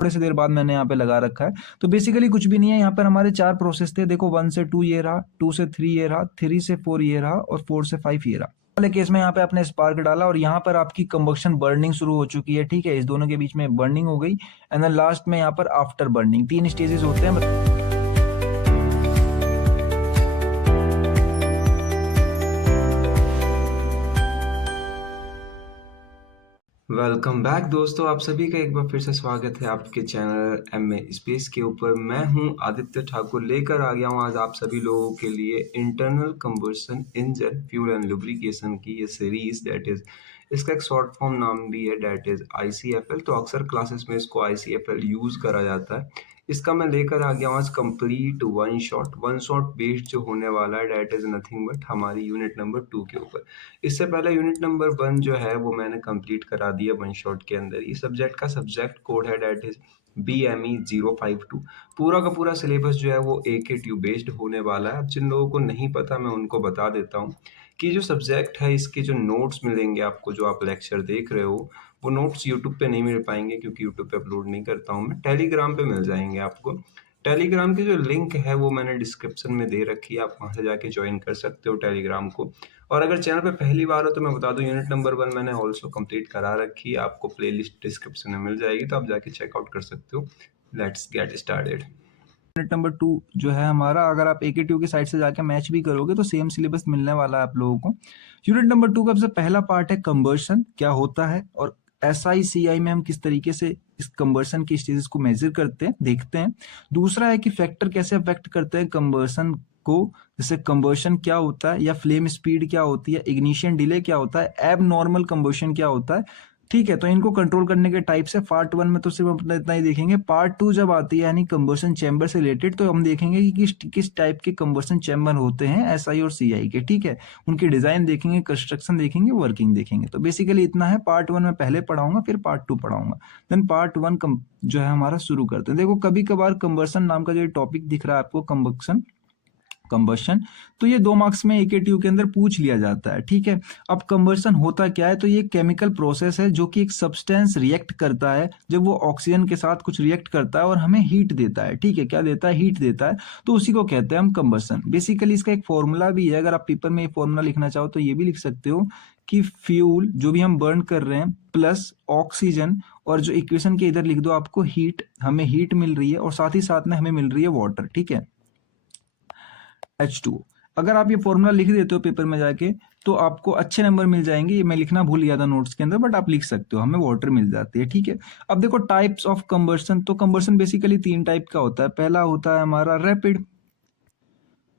थोड़े से देर बाद मैंने यहाँ पे लगा रखा है। तो बेसिकली कुछ भी नहीं है, यहाँ पर हमारे 4 प्रोसेस थे। देखो 1 से 2 ये रहा, 2 से 3 ये रहा, 3 से 4 ये रहा और 4 से 5 ये रहा। वाले केस में यहाँ पे आपने स्पार्क डाला और यहाँ पर आपकी कंबक्शन बर्निंग शुरू हो चुकी है, ठीक है। इस दोनों के बीच में बर्निंग हो गई एंड देन लास्ट में यहाँ पर आफ्टर बर्निंग 3 स्टेजेस होते हैं। वेलकम बैक दोस्तों, आप सभी का एक बार फिर से स्वागत है आपके चैनल एमए स्पेस के ऊपर। मैं हूं आदित्य ठाकुर, लेकर आ गया हूं आज आप सभी लोगों के लिए internal combustion engine fuel and lubrication की ये सीरीज, दैट इज इसका एक शॉर्ट फॉर्म नाम भी है, दैट इज आईसीएफएल। तो अक्सर क्लासेस में इसको आईसीएफएल यूज करा जाता है। इसका मैं लेकर आ गया हूँ आज कंप्लीट वन शॉट बेस्ड जो होने वाला है, दैट इज नथिंग बट हमारी यूनिट नंबर 2 के ऊपर। इससे पहले यूनिट नंबर 1 जो है वो मैंने कंप्लीट करा दिया वन शॉट के अंदर। ये सब्जेक्ट का सब्जेक्ट कोड है, दैट इज BME 052। पूरा का पूरा सिलेबस जो है वो AKTU बेस्ड होने वाला है। अब जिन लोगों को नहीं पता मैं उनको बता देता हूँ कि जो सब्जेक्ट है इसके जो नोट्स मिलेंगे आपको, जो आप लेक्चर देख रहे हो, वो नोट्स यूट्यूब पे नहीं मिल पाएंगे क्योंकि यूट्यूब पे अपलोड नहीं करता हूँ मैं। टेलीग्राम पे मिल जाएंगे आपको। टेलीग्राम की जो लिंक है वो मैंने डिस्क्रिप्शन में दे रखी है, आप वहाँ से जाके ज्वाइन कर सकते हो टेलीग्राम को। और अगर चैनल पे पहली बार हो तो मैं बता दूं, यूनिट नंबर 1 मैंने ऑल्सो कंप्लीट करा रखी है, आपको प्लेलिस्ट डिस्क्रिप्शन में मिल जाएगी, तो आप जाके चेकआउट कर सकते हो। Let's get started. Unit number 2 जो है हमारा, अगर आप AKTU की साइड से जाके मैच भी करोगे तो सेम सिलेबस मिलने वाला है आप लोगों को। यूनिट नंबर 2 का सबसे पहला पार्ट है कंबर्शन क्या होता है, और SI में हम किस तरीके से इस कंबर्शन की स्टेजेस को मेजर करते हैं, देखते हैं। दूसरा है कि फैक्टर कैसे अफेक्ट करते हैं कंबर्शन को, जैसे कंबर्शन क्या होता है या फ्लेम स्पीड क्या होती है, इग्निशन डिले क्या होता है, एब नॉर्मल कंबर्शन क्या होता है, ठीक है। तो इनको कंट्रोल करने के टाइप से पार्ट 1 में तो सिर्फ अपना इतना ही देखेंगे। पार्ट 2 जब आती है यानी कंबर्शन चैम्बर से रिलेटेड, तो हम देखेंगे कि किस टाइप के कंबर्शन चैम्बर होते हैं SI और CI के, ठीक है। उनकी डिजाइन देखेंगे, कंस्ट्रक्शन देखेंगे, वर्किंग देखेंगे। तो बेसिकली इतना है। पार्ट 1 में पहले पढ़ाऊंगा, फिर पार्ट 2 पढ़ाऊंगा, देन पार्ट 1 जो है हमारा शुरू करते हैं। देखो कभी कभार कंबर्शन नाम का जो टॉपिक दिख रहा है आपको, कंबशन, तो ये 2 मार्क्स में AKTU के अंदर पूछ लिया जाता है, ठीक है। अब कंबशन होता क्या है, तो ये केमिकल प्रोसेस है जो कि एक सब्सटेंस रिएक्ट करता है, जब वो ऑक्सीजन के साथ कुछ रिएक्ट करता है और हमें हीट देता है, ठीक है। क्या देता है? हीट देता है। तो उसी को कहते हैं हम कंबशन। बेसिकली इसका एक फॉर्मूला भी है, अगर आप पेपर में ये फॉर्मूला लिखना चाहो तो ये भी लिख सकते हो कि फ्यूल जो भी हम बर्न कर रहे हैं प्लस ऑक्सीजन, और जो इक्वेशन के इधर लिख दो आपको हीट, हमें हीट मिल रही है और साथ ही साथ में हमें मिल रही है वाटर, ठीक है, H2O। अगर आप ये फॉर्मूला लिख देते हो पेपर में जाके तो आपको अच्छे नंबर मिल जाएंगे। ये मैं लिखना भूल गया था नोट्स के अंदर, बट आप लिख सकते हो, हमें वाटर मिल जाती है, ठीक है। अब देखो टाइप्स ऑफ कंबर्सन, तो कंबर्सन बेसिकली 3 टाइप का होता है। पहला होता है हमारा रैपिड,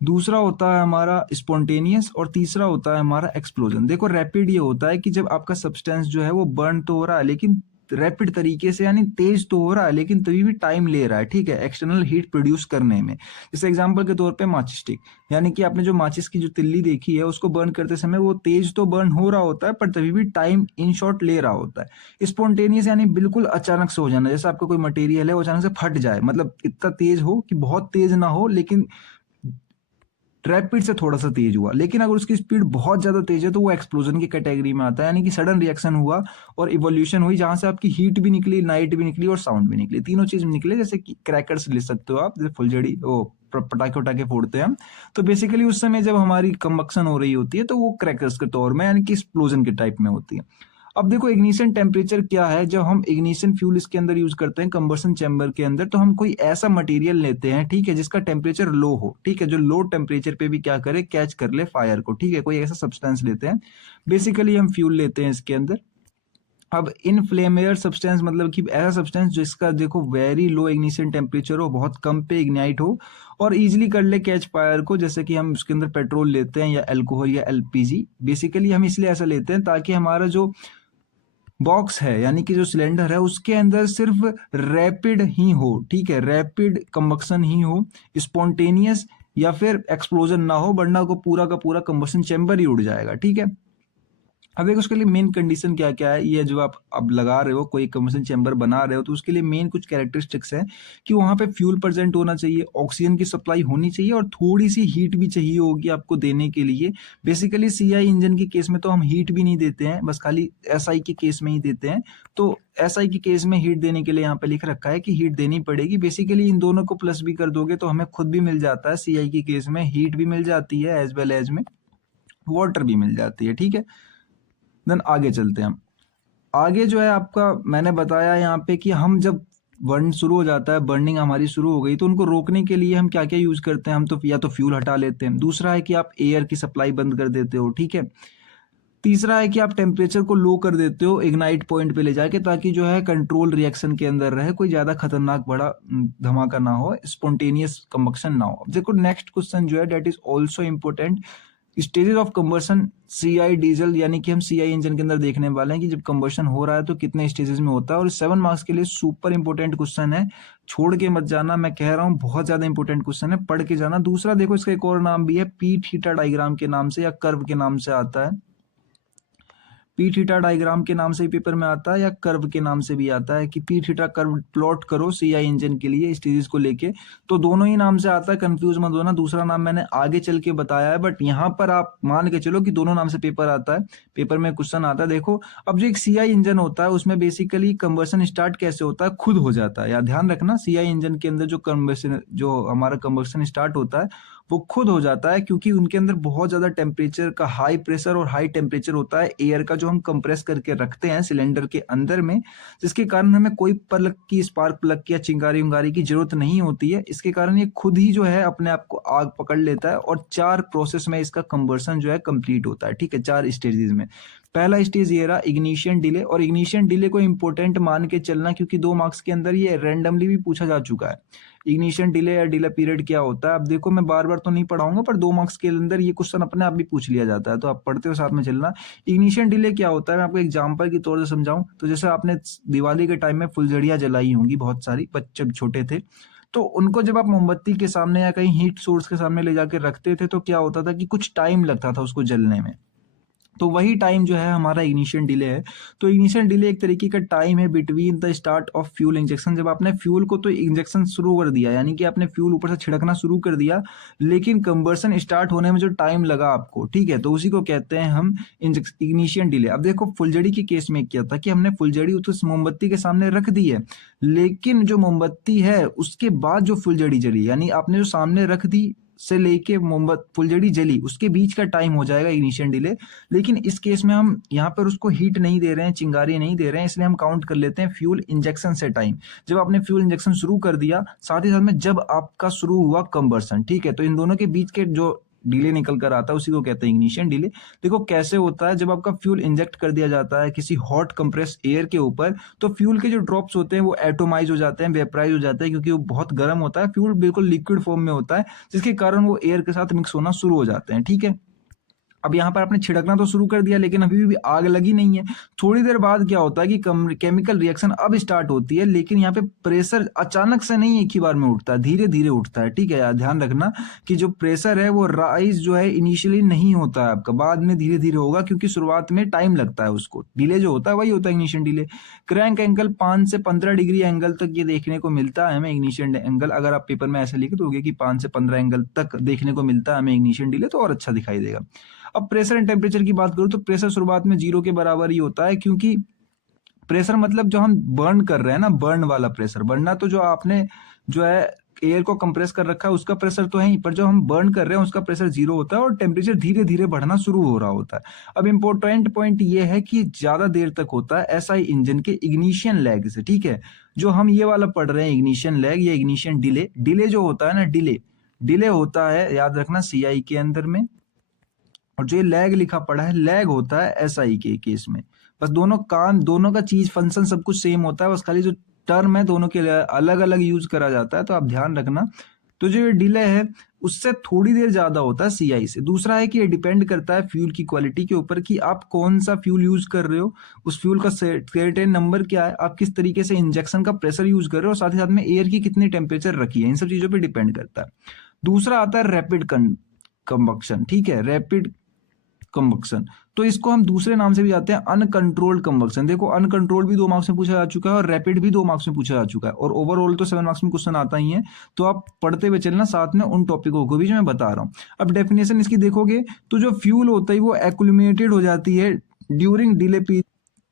दूसरा होता है हमारा स्पॉन्टेनियस, और तीसरा होता है हमारा एक्सप्लोजन। देखो रैपिड ये होता है कि जब आपका सब्सटेंस जो है वो बर्न तो हो रहा है लेकिन रैपिड तरीके से, यानी तेज तो हो रहा है लेकिन तभी भी टाइम ले रहा है, ठीक है, एक्सटर्नल हीट प्रोड्यूस करने में। जैसे एग्जांपल के तौर पे माचिस स्टिक, यानी कि आपने जो माचिस की जो तिल्ली देखी है उसको बर्न करते समय वो तेज तो बर्न हो रहा होता है पर तभी भी टाइम इन शॉर्ट ले रहा होता है। स्पॉन्टेनियस यानी बिल्कुल अचानक से हो जाना, जैसे आपका कोई मटेरियल है वो अचानक से फट जाए, मतलब इतना तेज हो कि बहुत तेज ना हो लेकिन रैपिड से थोड़ा सा तेज हुआ। लेकिन अगर उसकी स्पीड बहुत ज्यादा तेज है तो वो एक्सप्लोजन की कैटेगरी में आता है, यानी कि सडन रिएक्शन हुआ और इवोल्यूशन हुई जहां से आपकी हीट भी निकली, लाइट भी निकली और साउंड भी निकली, तीनों चीज निकले। जैसे कि क्रैकर्स ले सकते हो आप, जैसे फुलझड़ी, वो पटाखे उटाखे फोड़ते हैं हम, तो बेसिकली उस समय जब हमारी कंबक्शन हो रही होती है तो वो क्रैकर्स के तौर में, यानी कि एक्सप्लोजन के टाइप में होती है। अब देखो इग्निशन टेम्परेचर क्या है। जब हम इग्निशन फ्यूल इसके अंदर यूज करते हैं कंबशन चैम्बर के अंदर, तो हम कोई ऐसा मटेरियल लेते हैं, ठीक है, जिसका टेम्परेचर लो हो, ठीक है, जो लो टेम्परेचर पे भी क्या करे, कैच कर ले फायर को, ठीक है, कोई ऐसा सब्सटेंस लेते हैं। बेसिकली हम फ्यूल लेते हैं इसके अंदर। अब इनफ्लेमेबल सब्सटेंस मतलब कि ऐसा सब्सटेंस जिसका देखो वेरी लो इग्निशन टेम्परेचर हो, बहुत कम पे इग्नाइट हो और इजीली कर ले कैच फायर को, जैसे कि हम उसके अंदर पेट्रोल लेते हैं या अल्कोहल या LPG। बेसिकली हम इसलिए ऐसा लेते हैं ताकि हमारा जो बॉक्स है, यानी कि जो सिलेंडर है, उसके अंदर सिर्फ रैपिड ही हो, ठीक है, रैपिड कंबक्शन ही हो, स्पॉन्टेनियस या फिर एक्सप्लोजन ना हो, वरना को पूरा का पूरा कंबशन चैम्बर ही उड़ जाएगा, ठीक है। अब देखो उसके लिए मेन कंडीशन क्या क्या है, ये जो आप अब लगा रहे हो, कोई कंबशन चैम्बर बना रहे हो, तो उसके लिए मेन कुछ कैरेक्टरिस्टिक्स है कि वहां पे फ्यूल प्रेजेंट होना चाहिए, ऑक्सीजन की सप्लाई होनी चाहिए और थोड़ी सी हीट भी चाहिए होगी आपको देने के लिए। बेसिकली सीआई इंजन के केस में तो हम हीट भी नहीं देते हैं, बस खाली एसआई के केस में ही देते हैं। तो एसआई के केस में हीट देने के लिए यहाँ पे लिख रखा है कि हीट देनी पड़ेगी। बेसिकली इन दोनों को प्लस भी कर दोगे तो हमें खुद भी मिल जाता है, सीआई के केस में हीट भी मिल जाती है एज वेल एज में वाटर भी मिल जाती है। ठीक है, देन आगे चलते हैं हम। आगे जो है आपका मैंने बताया यहाँ पे कि हम जब बर्न शुरू हो जाता है, बर्निंग हमारी शुरू हो गई, तो उनको रोकने के लिए हम क्या क्या यूज करते हैं, हम तो या तो फ्यूल हटा लेते हैं, दूसरा है कि आप एयर की सप्लाई बंद कर देते हो। ठीक है, तीसरा है कि आप टेम्परेचर को लो कर देते हो इग्नाइट पॉइंट पे ले जाके, ताकि जो है कंट्रोल रिएक्शन के अंदर रहे, कोई ज्यादा खतरनाक बड़ा धमाका ना हो, स्पॉन्टेनियस कंबक्शन ना हो। देखो नेक्स्ट क्वेश्चन जो है that is also important, stages of combustion CI diesel, यानी कि हम सीआई इंजन के अंदर देखने वाले हैं कि जब कंबर्शन हो रहा है तो कितने स्टेजेस में होता है। और 7 मार्क्स के लिए सुपर इंपोर्टेंट क्वेश्चन है, छोड़ के मत जाना, मैं कह रहा हूँ बहुत ज्यादा इंपोर्टेंट क्वेश्चन है, पढ़ के जाना। दूसरा देखो इसका एक और नाम भी है, पी थीटा डायग्राम के नाम से या कर्व के नाम से आता है। पी थीटा डायग्राम के नाम से भी पेपर में आता है या कर्व के नाम से भी आता है कि पी थीटा कर्व प्लॉट करो सीआई इंजन के लिए स्टेजेस को लेके, तो दोनों ही नाम से आता है, कंफ्यूज मत होना। दूसरा नाम मैंने आगे चल के बताया है, बट यहाँ पर आप मान के चलो कि दोनों नाम से पेपर आता है, पेपर में क्वेश्चन आता है। देखो अब जो एक सीआई इंजन होता है उसमें बेसिकली कंबर्सन स्टार्ट कैसे होता है, खुद हो जाता है। या ध्यान रखना, सीआई इंजन के अंदर जो हमारा कंबर्सन स्टार्ट होता है वो खुद हो जाता है, क्योंकि उनके अंदर बहुत ज्यादा टेम्परेचर का हाई प्रेशर और हाई टेम्परेचर होता है एयर का, जो हम कंप्रेस करके रखते हैं सिलेंडर के अंदर में, जिसके कारण हमें कोई प्लग की, स्पार्क प्लग की या चिंगारी उंगारी की जरूरत नहीं होती है। इसके कारण ये खुद ही जो है अपने आप को आग पकड़ लेता है और 4 प्रोसेस में इसका कंबर्सन जो है कंप्लीट होता है। ठीक है, 4 स्टेजेस में। पहला स्टेज ये रहा इग्निशन डिले, और इग्निशन डिले को इंपॉर्टेंट मान के चलना, क्योंकि 2 मार्क्स के अंदर ये रैंडमली भी पूछा जा चुका है। इग्निशन डिले या डिले पीरियड क्या होता है, अब देखो मैं बार बार तो नहीं पढ़ाऊंगा, पर 2 मार्क्स के अंदर ये क्वेश्चन अपने आप भी पूछ लिया जाता है, तो आप पढ़ते हो साथ में चलना। इग्निशन डिले क्या होता है, मैं आपको एग्जांपल के तौर से समझाऊं तो जैसे आपने दिवाली के टाइम में फुलझड़ियां जलाई होंगी, बहुत सारी, बच्चे छोटे थे तो उनको जब आप मोमबत्ती के सामने या कहीं हीट सोर्स के सामने ले जाके रखते थे तो क्या होता था कि कुछ टाइम लगता था उसको जलने में, तो वही टाइम जो है हमारा इग्निशन डिले है। तो इग्निशन डिले एक तरीके का टाइम है between the start of fuel injection, जब आपने फ्यूल को तो इंजेक्शन शुरू कर दिया, यानी कि आपने फ्यूल ऊपर से छिड़कना शुरू कर दिया, लेकिन कंबर्सन स्टार्ट होने में जो टाइम लगा आपको, ठीक है, तो उसी को कहते हैं हम इग्निशन डिले। अब देखो फुलझड़ी के केस में क्या था कि हमने फुलझड़ी उस मोमबत्ती के सामने रख दी है, लेकिन जो मोमबत्ती है उसके बाद जो फुलझड़ी जली, यानी आपने जो सामने रख दी से लेके मोमबत्ती फुलझड़ी जली, उसके बीच का टाइम हो जाएगा इग्निशन डिले। लेकिन इस केस में हम यहाँ पर उसको हीट नहीं दे रहे हैं, चिंगारी नहीं दे रहे हैं, इसलिए हम काउंट कर लेते हैं फ्यूल इंजेक्शन से टाइम, जब आपने फ्यूल इंजेक्शन शुरू कर दिया, साथ ही साथ में जब आपका शुरू हुआ कंबर्सन। ठीक है, तो इन दोनों के बीच के जो डिले निकल कर आता है उसी को कहते हैं इग्निशन डिले। देखो कैसे होता है, जब आपका फ्यूल इंजेक्ट कर दिया जाता है किसी हॉट कंप्रेस एयर के ऊपर, तो फ्यूल के जो ड्रॉप्स होते हैं वो एटोमाइज हो जाते हैं, वेपराइज हो जाते हैं, क्योंकि वो बहुत गर्म होता है, फ्यूल बिल्कुल लिक्विड फॉर्म में होता है, जिसके कारण वो एयर के साथ मिक्स होना शुरू हो जाते हैं। ठीक है, अब यहाँ पर आपने छिड़कना तो शुरू कर दिया, लेकिन अभी भी आग लगी नहीं है। थोड़ी देर बाद क्या होता है कि केमिकल रिएक्शन अब स्टार्ट होती है, लेकिन यहाँ पे प्रेशर अचानक से नहीं एक ही बार में उठता है, धीरे धीरे उठता है। ठीक है यार, ध्यान रखना कि जो प्रेशर है वो राइज जो है इनिशियली नहीं होता है आपका, बाद में धीरे धीरे होगा, क्योंकि शुरुआत में टाइम लगता है उसको। डिले जो होता है वही होता है इग्निशन डिले। क्रैंक एंगल 5 से 15 डिग्री एंगल तक ये देखने को मिलता है हमें इग्निशन एंगल, अगर आप पेपर में ऐसे लिखे दोगे कि 5 से 15 एंगल तक देखने को मिलता है हमें इग्निशन डिले, तो और अच्छा दिखाई देगा। अब प्रेशर एंड टेम्परेचर की बात करूं तो प्रेशर शुरुआत में 0 के बराबर ही होता है, क्योंकि प्रेशर मतलब जो हम बर्न कर रहे हैं ना, बर्न वाला प्रेशर, बनना तो जो आपने जो है एयर को कंप्रेस कर रखा है उसका प्रेशर तो है ही, पर जो हम बर्न कर रहे हैं उसका प्रेशर 0 होता है और टेम्परेचर धीरे धीरे बढ़ना शुरू हो रहा होता है। अब इंपॉर्टेंट पॉइंट ये है कि ज्यादा देर तक होता है एसआई इंजन के इग्निशन लैग से। ठीक है, जो हम ये वाला पढ़ रहे हैं इग्निशन लैग या इग्निशन डिले, डिले जो होता है ना, डिले होता है, याद रखना, सीआई के अंदर में, और जो ये लैग लिखा पड़ा है लैग होता है एसआई के केस में। बस दोनों का चीज फंक्शन सब कुछ सेम होता है, बस खाली जो टर्म है दोनों के अलग अलग यूज करा जाता है, तो आप ध्यान रखना। तो जो ये डिले है उससे थोड़ी देर ज्यादा होता है सीआई से। दूसरा है कि ये डिपेंड करता है फ्यूल की क्वालिटी के ऊपर कि आप कौन सा फ्यूल यूज कर रहे हो, उस फ्यूल का सर्टेन नंबर क्या है, आप किस तरीके से इंजेक्शन का प्रेशर यूज कर रहे हो, साथ ही साथ में एयर की कितनी टेम्परेचर रखी है, इन सब चीजों पर डिपेंड करता है। दूसरा आता है रैपिड कंबक्शन। ठीक है, रैपिड कंबक्शन, तो इसको हम दूसरे नाम से भी जाते हैं अनकंट्रोल्ड कंबक्शन। देखो अनकंट्रोल भी 2 मार्क्स में पूछा जा चुका है और रैपिड भी 2 मार्क्स में पूछा जा चुका है, और ओवरऑल तो 7 मार्क्स में क्वेश्चन आता ही है। तो आप पढ़ते हुए चलना साथ में उन टॉपिकों को भी जो मैं बता रहा हूँ। अब डेफिनेशन इसकी देखोगे तो जो फ्यूल होता है वो एक्यूमुलेटेड हो जाती है ड्यूरिंग डिले पीरियड,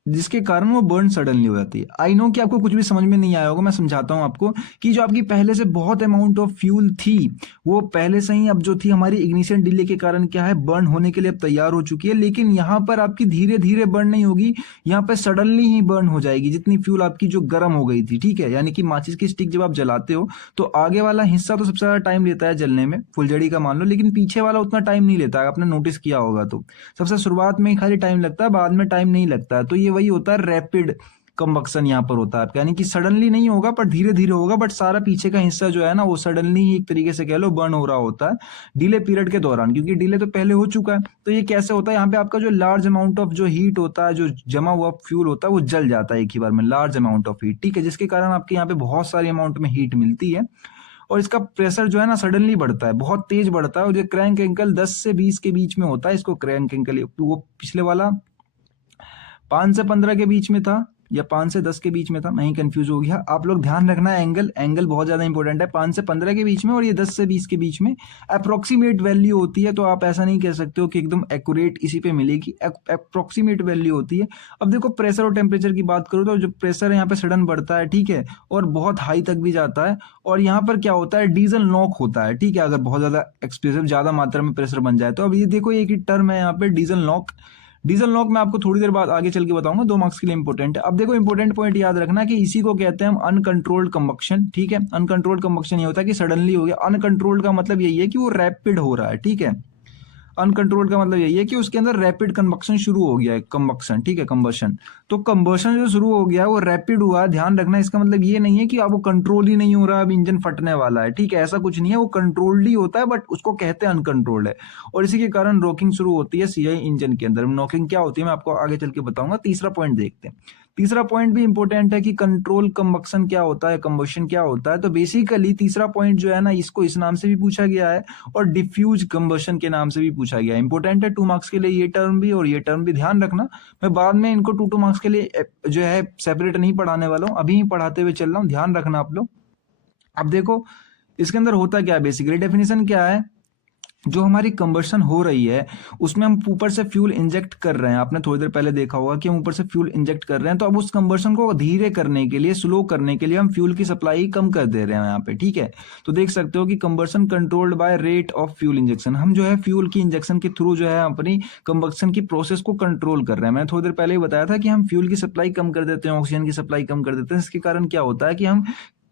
जिसके कारण वो बर्न सडनली हो जाती है। आई नो कि आपको कुछ भी समझ में नहीं आया होगा, मैं समझाता हूं आपको कि जो आपकी पहले से बहुत अमाउंट ऑफ फ्यूल थी वो पहले से ही अब जो थी हमारी इग्निशन डिले के कारण क्या है बर्न होने के लिए अब तैयार हो चुकी है, लेकिन यहाँ पर आपकी धीरे धीरे बर्न नहीं होगी, यहाँ पर सडनली ही बर्न हो जाएगी जितनी फ्यूल आपकी जो गर्म हो गई थी। ठीक है, यानी कि माचिस की स्टिक जब आप जलाते हो तो आगे वाला हिस्सा तो सबसे ज्यादा टाइम लेता है जलने में, फुलझड़ी का मान लो, लेकिन पीछे वाला उतना टाइम नहीं लेता है। आपने नोटिस किया होगा तो सबसे शुरुआत में ही खाली टाइम लगता है, बाद में टाइम नहीं लगता है। तो ये वही होता है रैपिड कंबक्शन यहाँ पर होता है आपका, यानी कि सडनली नहीं होगा पर धीरे धीरे होगा, बट सारा पीछे का हिस्सा जो है ना वो सडनली ही एक तरीके से कह लो बर्न हो रहा होता है डिले पीरियड के दौरान, क्योंकि डिले तो पहले हो चुका है। तो ये कैसे होता है, यहाँ पे आपका जो लार्ज अमाउंट ऑफ जो हीट होता है, जो जमा हुआ फ्यूल होता है वो जल जाता है एक ही बार में, लार्ज अमाउंट ऑफ हीट। ठीक है, जिसके कारण आपके यहाँ पे बहुत सारी अमाउंट में हीट मिलती है और इसका प्रेशर जो है ना सडनली बढ़ता है, बहुत तेज बढ़ता है। और जो क्रैंक एंगल 10 से 20 के बीच में होता है, इसको क्रैंक एंगल, वो पिछले वाला 5 से 15 के बीच में था या 5 से 10 के बीच में था, मैं ही कंफ्यूज हो गया। आप लोग ध्यान रखना है, एंगल बहुत ज्यादा इंपॉर्टेंट है। 5 से 15 के बीच में और ये 10 से 20 के बीच में अप्रोक्सीमेट वैल्यू होती है, तो आप ऐसा नहीं कह सकते हो कि एकदम एक्यूरेट इसी पे मिलेगी, अप्रोक्सीमेट वैल्यू होती है। अब देखो प्रेशर और टेम्परेचर की बात करो तो जो प्रेशर है यहाँ पे सडन बढ़ता है, ठीक है, और बहुत हाई तक भी जाता है। और यहाँ पर क्या होता है, डीजल नॉक होता है। ठीक है, अगर बहुत ज्यादा एक्सप्रेसिव ज्यादा मात्रा में प्रेशर बन जाए तो। अब ये देखो एक ही टर्म है यहाँ पे डीजल नॉक। डीजल नॉक मैं आपको थोड़ी देर बाद आगे चल के बताऊंगा, 2 मार्क्स के लिए इंपॉर्टेंट है। अब देखो इंपॉर्टेंट पॉइंट याद रखना कि इसी को कहते हैं हम अनकंट्रोल्ड कंबक्शन। ठीक है, अनकंट्रोल्ड कंबक्शन ये होता है कि सडनली हो गया, अनकंट्रोल्ड का मतलब यही है कि वो रैपिड हो रहा है। ठीक है, अनकंट्रोल का मतलब यही है कि उसके अंदर रैपिड कंबक्शन शुरू हो गया है, कंबक्शन, ठीक है, कंबशन। तो कंबशन जो शुरू हो गया है वो रैपिड हुआ है, ध्यान रखना। इसका मतलब ये नहीं है कि अब वो कंट्रोल ही नहीं हो रहा, अब इंजन फटने वाला है। ठीक है, ऐसा कुछ नहीं है, वो कंट्रोल्ड ही होता है, बट उसको कहते हैं अनकंट्रोल्ड है। और इसी के कारण रॉकिंग शुरू होती है सीआई इंजन के अंदर। नॉकिंग क्या होती है मैं आपको आगे चल के बताऊंगा। तीसरा पॉइंट देखते हैं। तीसरा पॉइंट भी इंपॉर्टेंट है कि कंट्रोल कंबक्शन क्या होता है, कंबशन क्या होता है। तो बेसिकली तीसरा पॉइंट जो है ना, इसको इस नाम से भी पूछा गया है और डिफ्यूज कंबशन के नाम से भी पूछा गया है। इंपॉर्टेंट है 2 मार्क्स के लिए ये टर्म भी और ये टर्म भी, ध्यान रखना। मैं बाद में इनको 2 मार्क्स के लिए जो है सेपरेट नहीं पढ़ाने वाला हूँ, अभी ही पढ़ाते हुए चल रहा हूँ, ध्यान रखना आप लोग। अब देखो इसके अंदर होता क्या है, बेसिकली डेफिनेशन क्या है, जो हमारी कंबशन हो रही है उसमें हम ऊपर से फ्यूल इंजेक्ट कर रहे हैं। आपने थोड़ी देर पहले देखा होगा कि हम ऊपर से फ्यूल इंजेक्ट कर रहे हैं, तो अब उस कंबशन को धीरे करने के लिए, स्लो करने के लिए हम फ्यूल की सप्लाई कम कर दे रहे हैं यहाँ पे। ठीक है, तो देख सकते हो कि combustion controlled by rate of fuel injection. हम जो है फ्यूल की इंजेक्शन के थ्रू जो है अपनी कंबशन की प्रोसेस को कंट्रोल कर रहे हैं। मैंने थोड़ी देर पहले ही बताया था कि हम फ्यूल की सप्लाई कम कर देते हैं, ऑक्सीजन की सप्लाई कम कर देते हैं। इसके कारण क्या होता है कि हम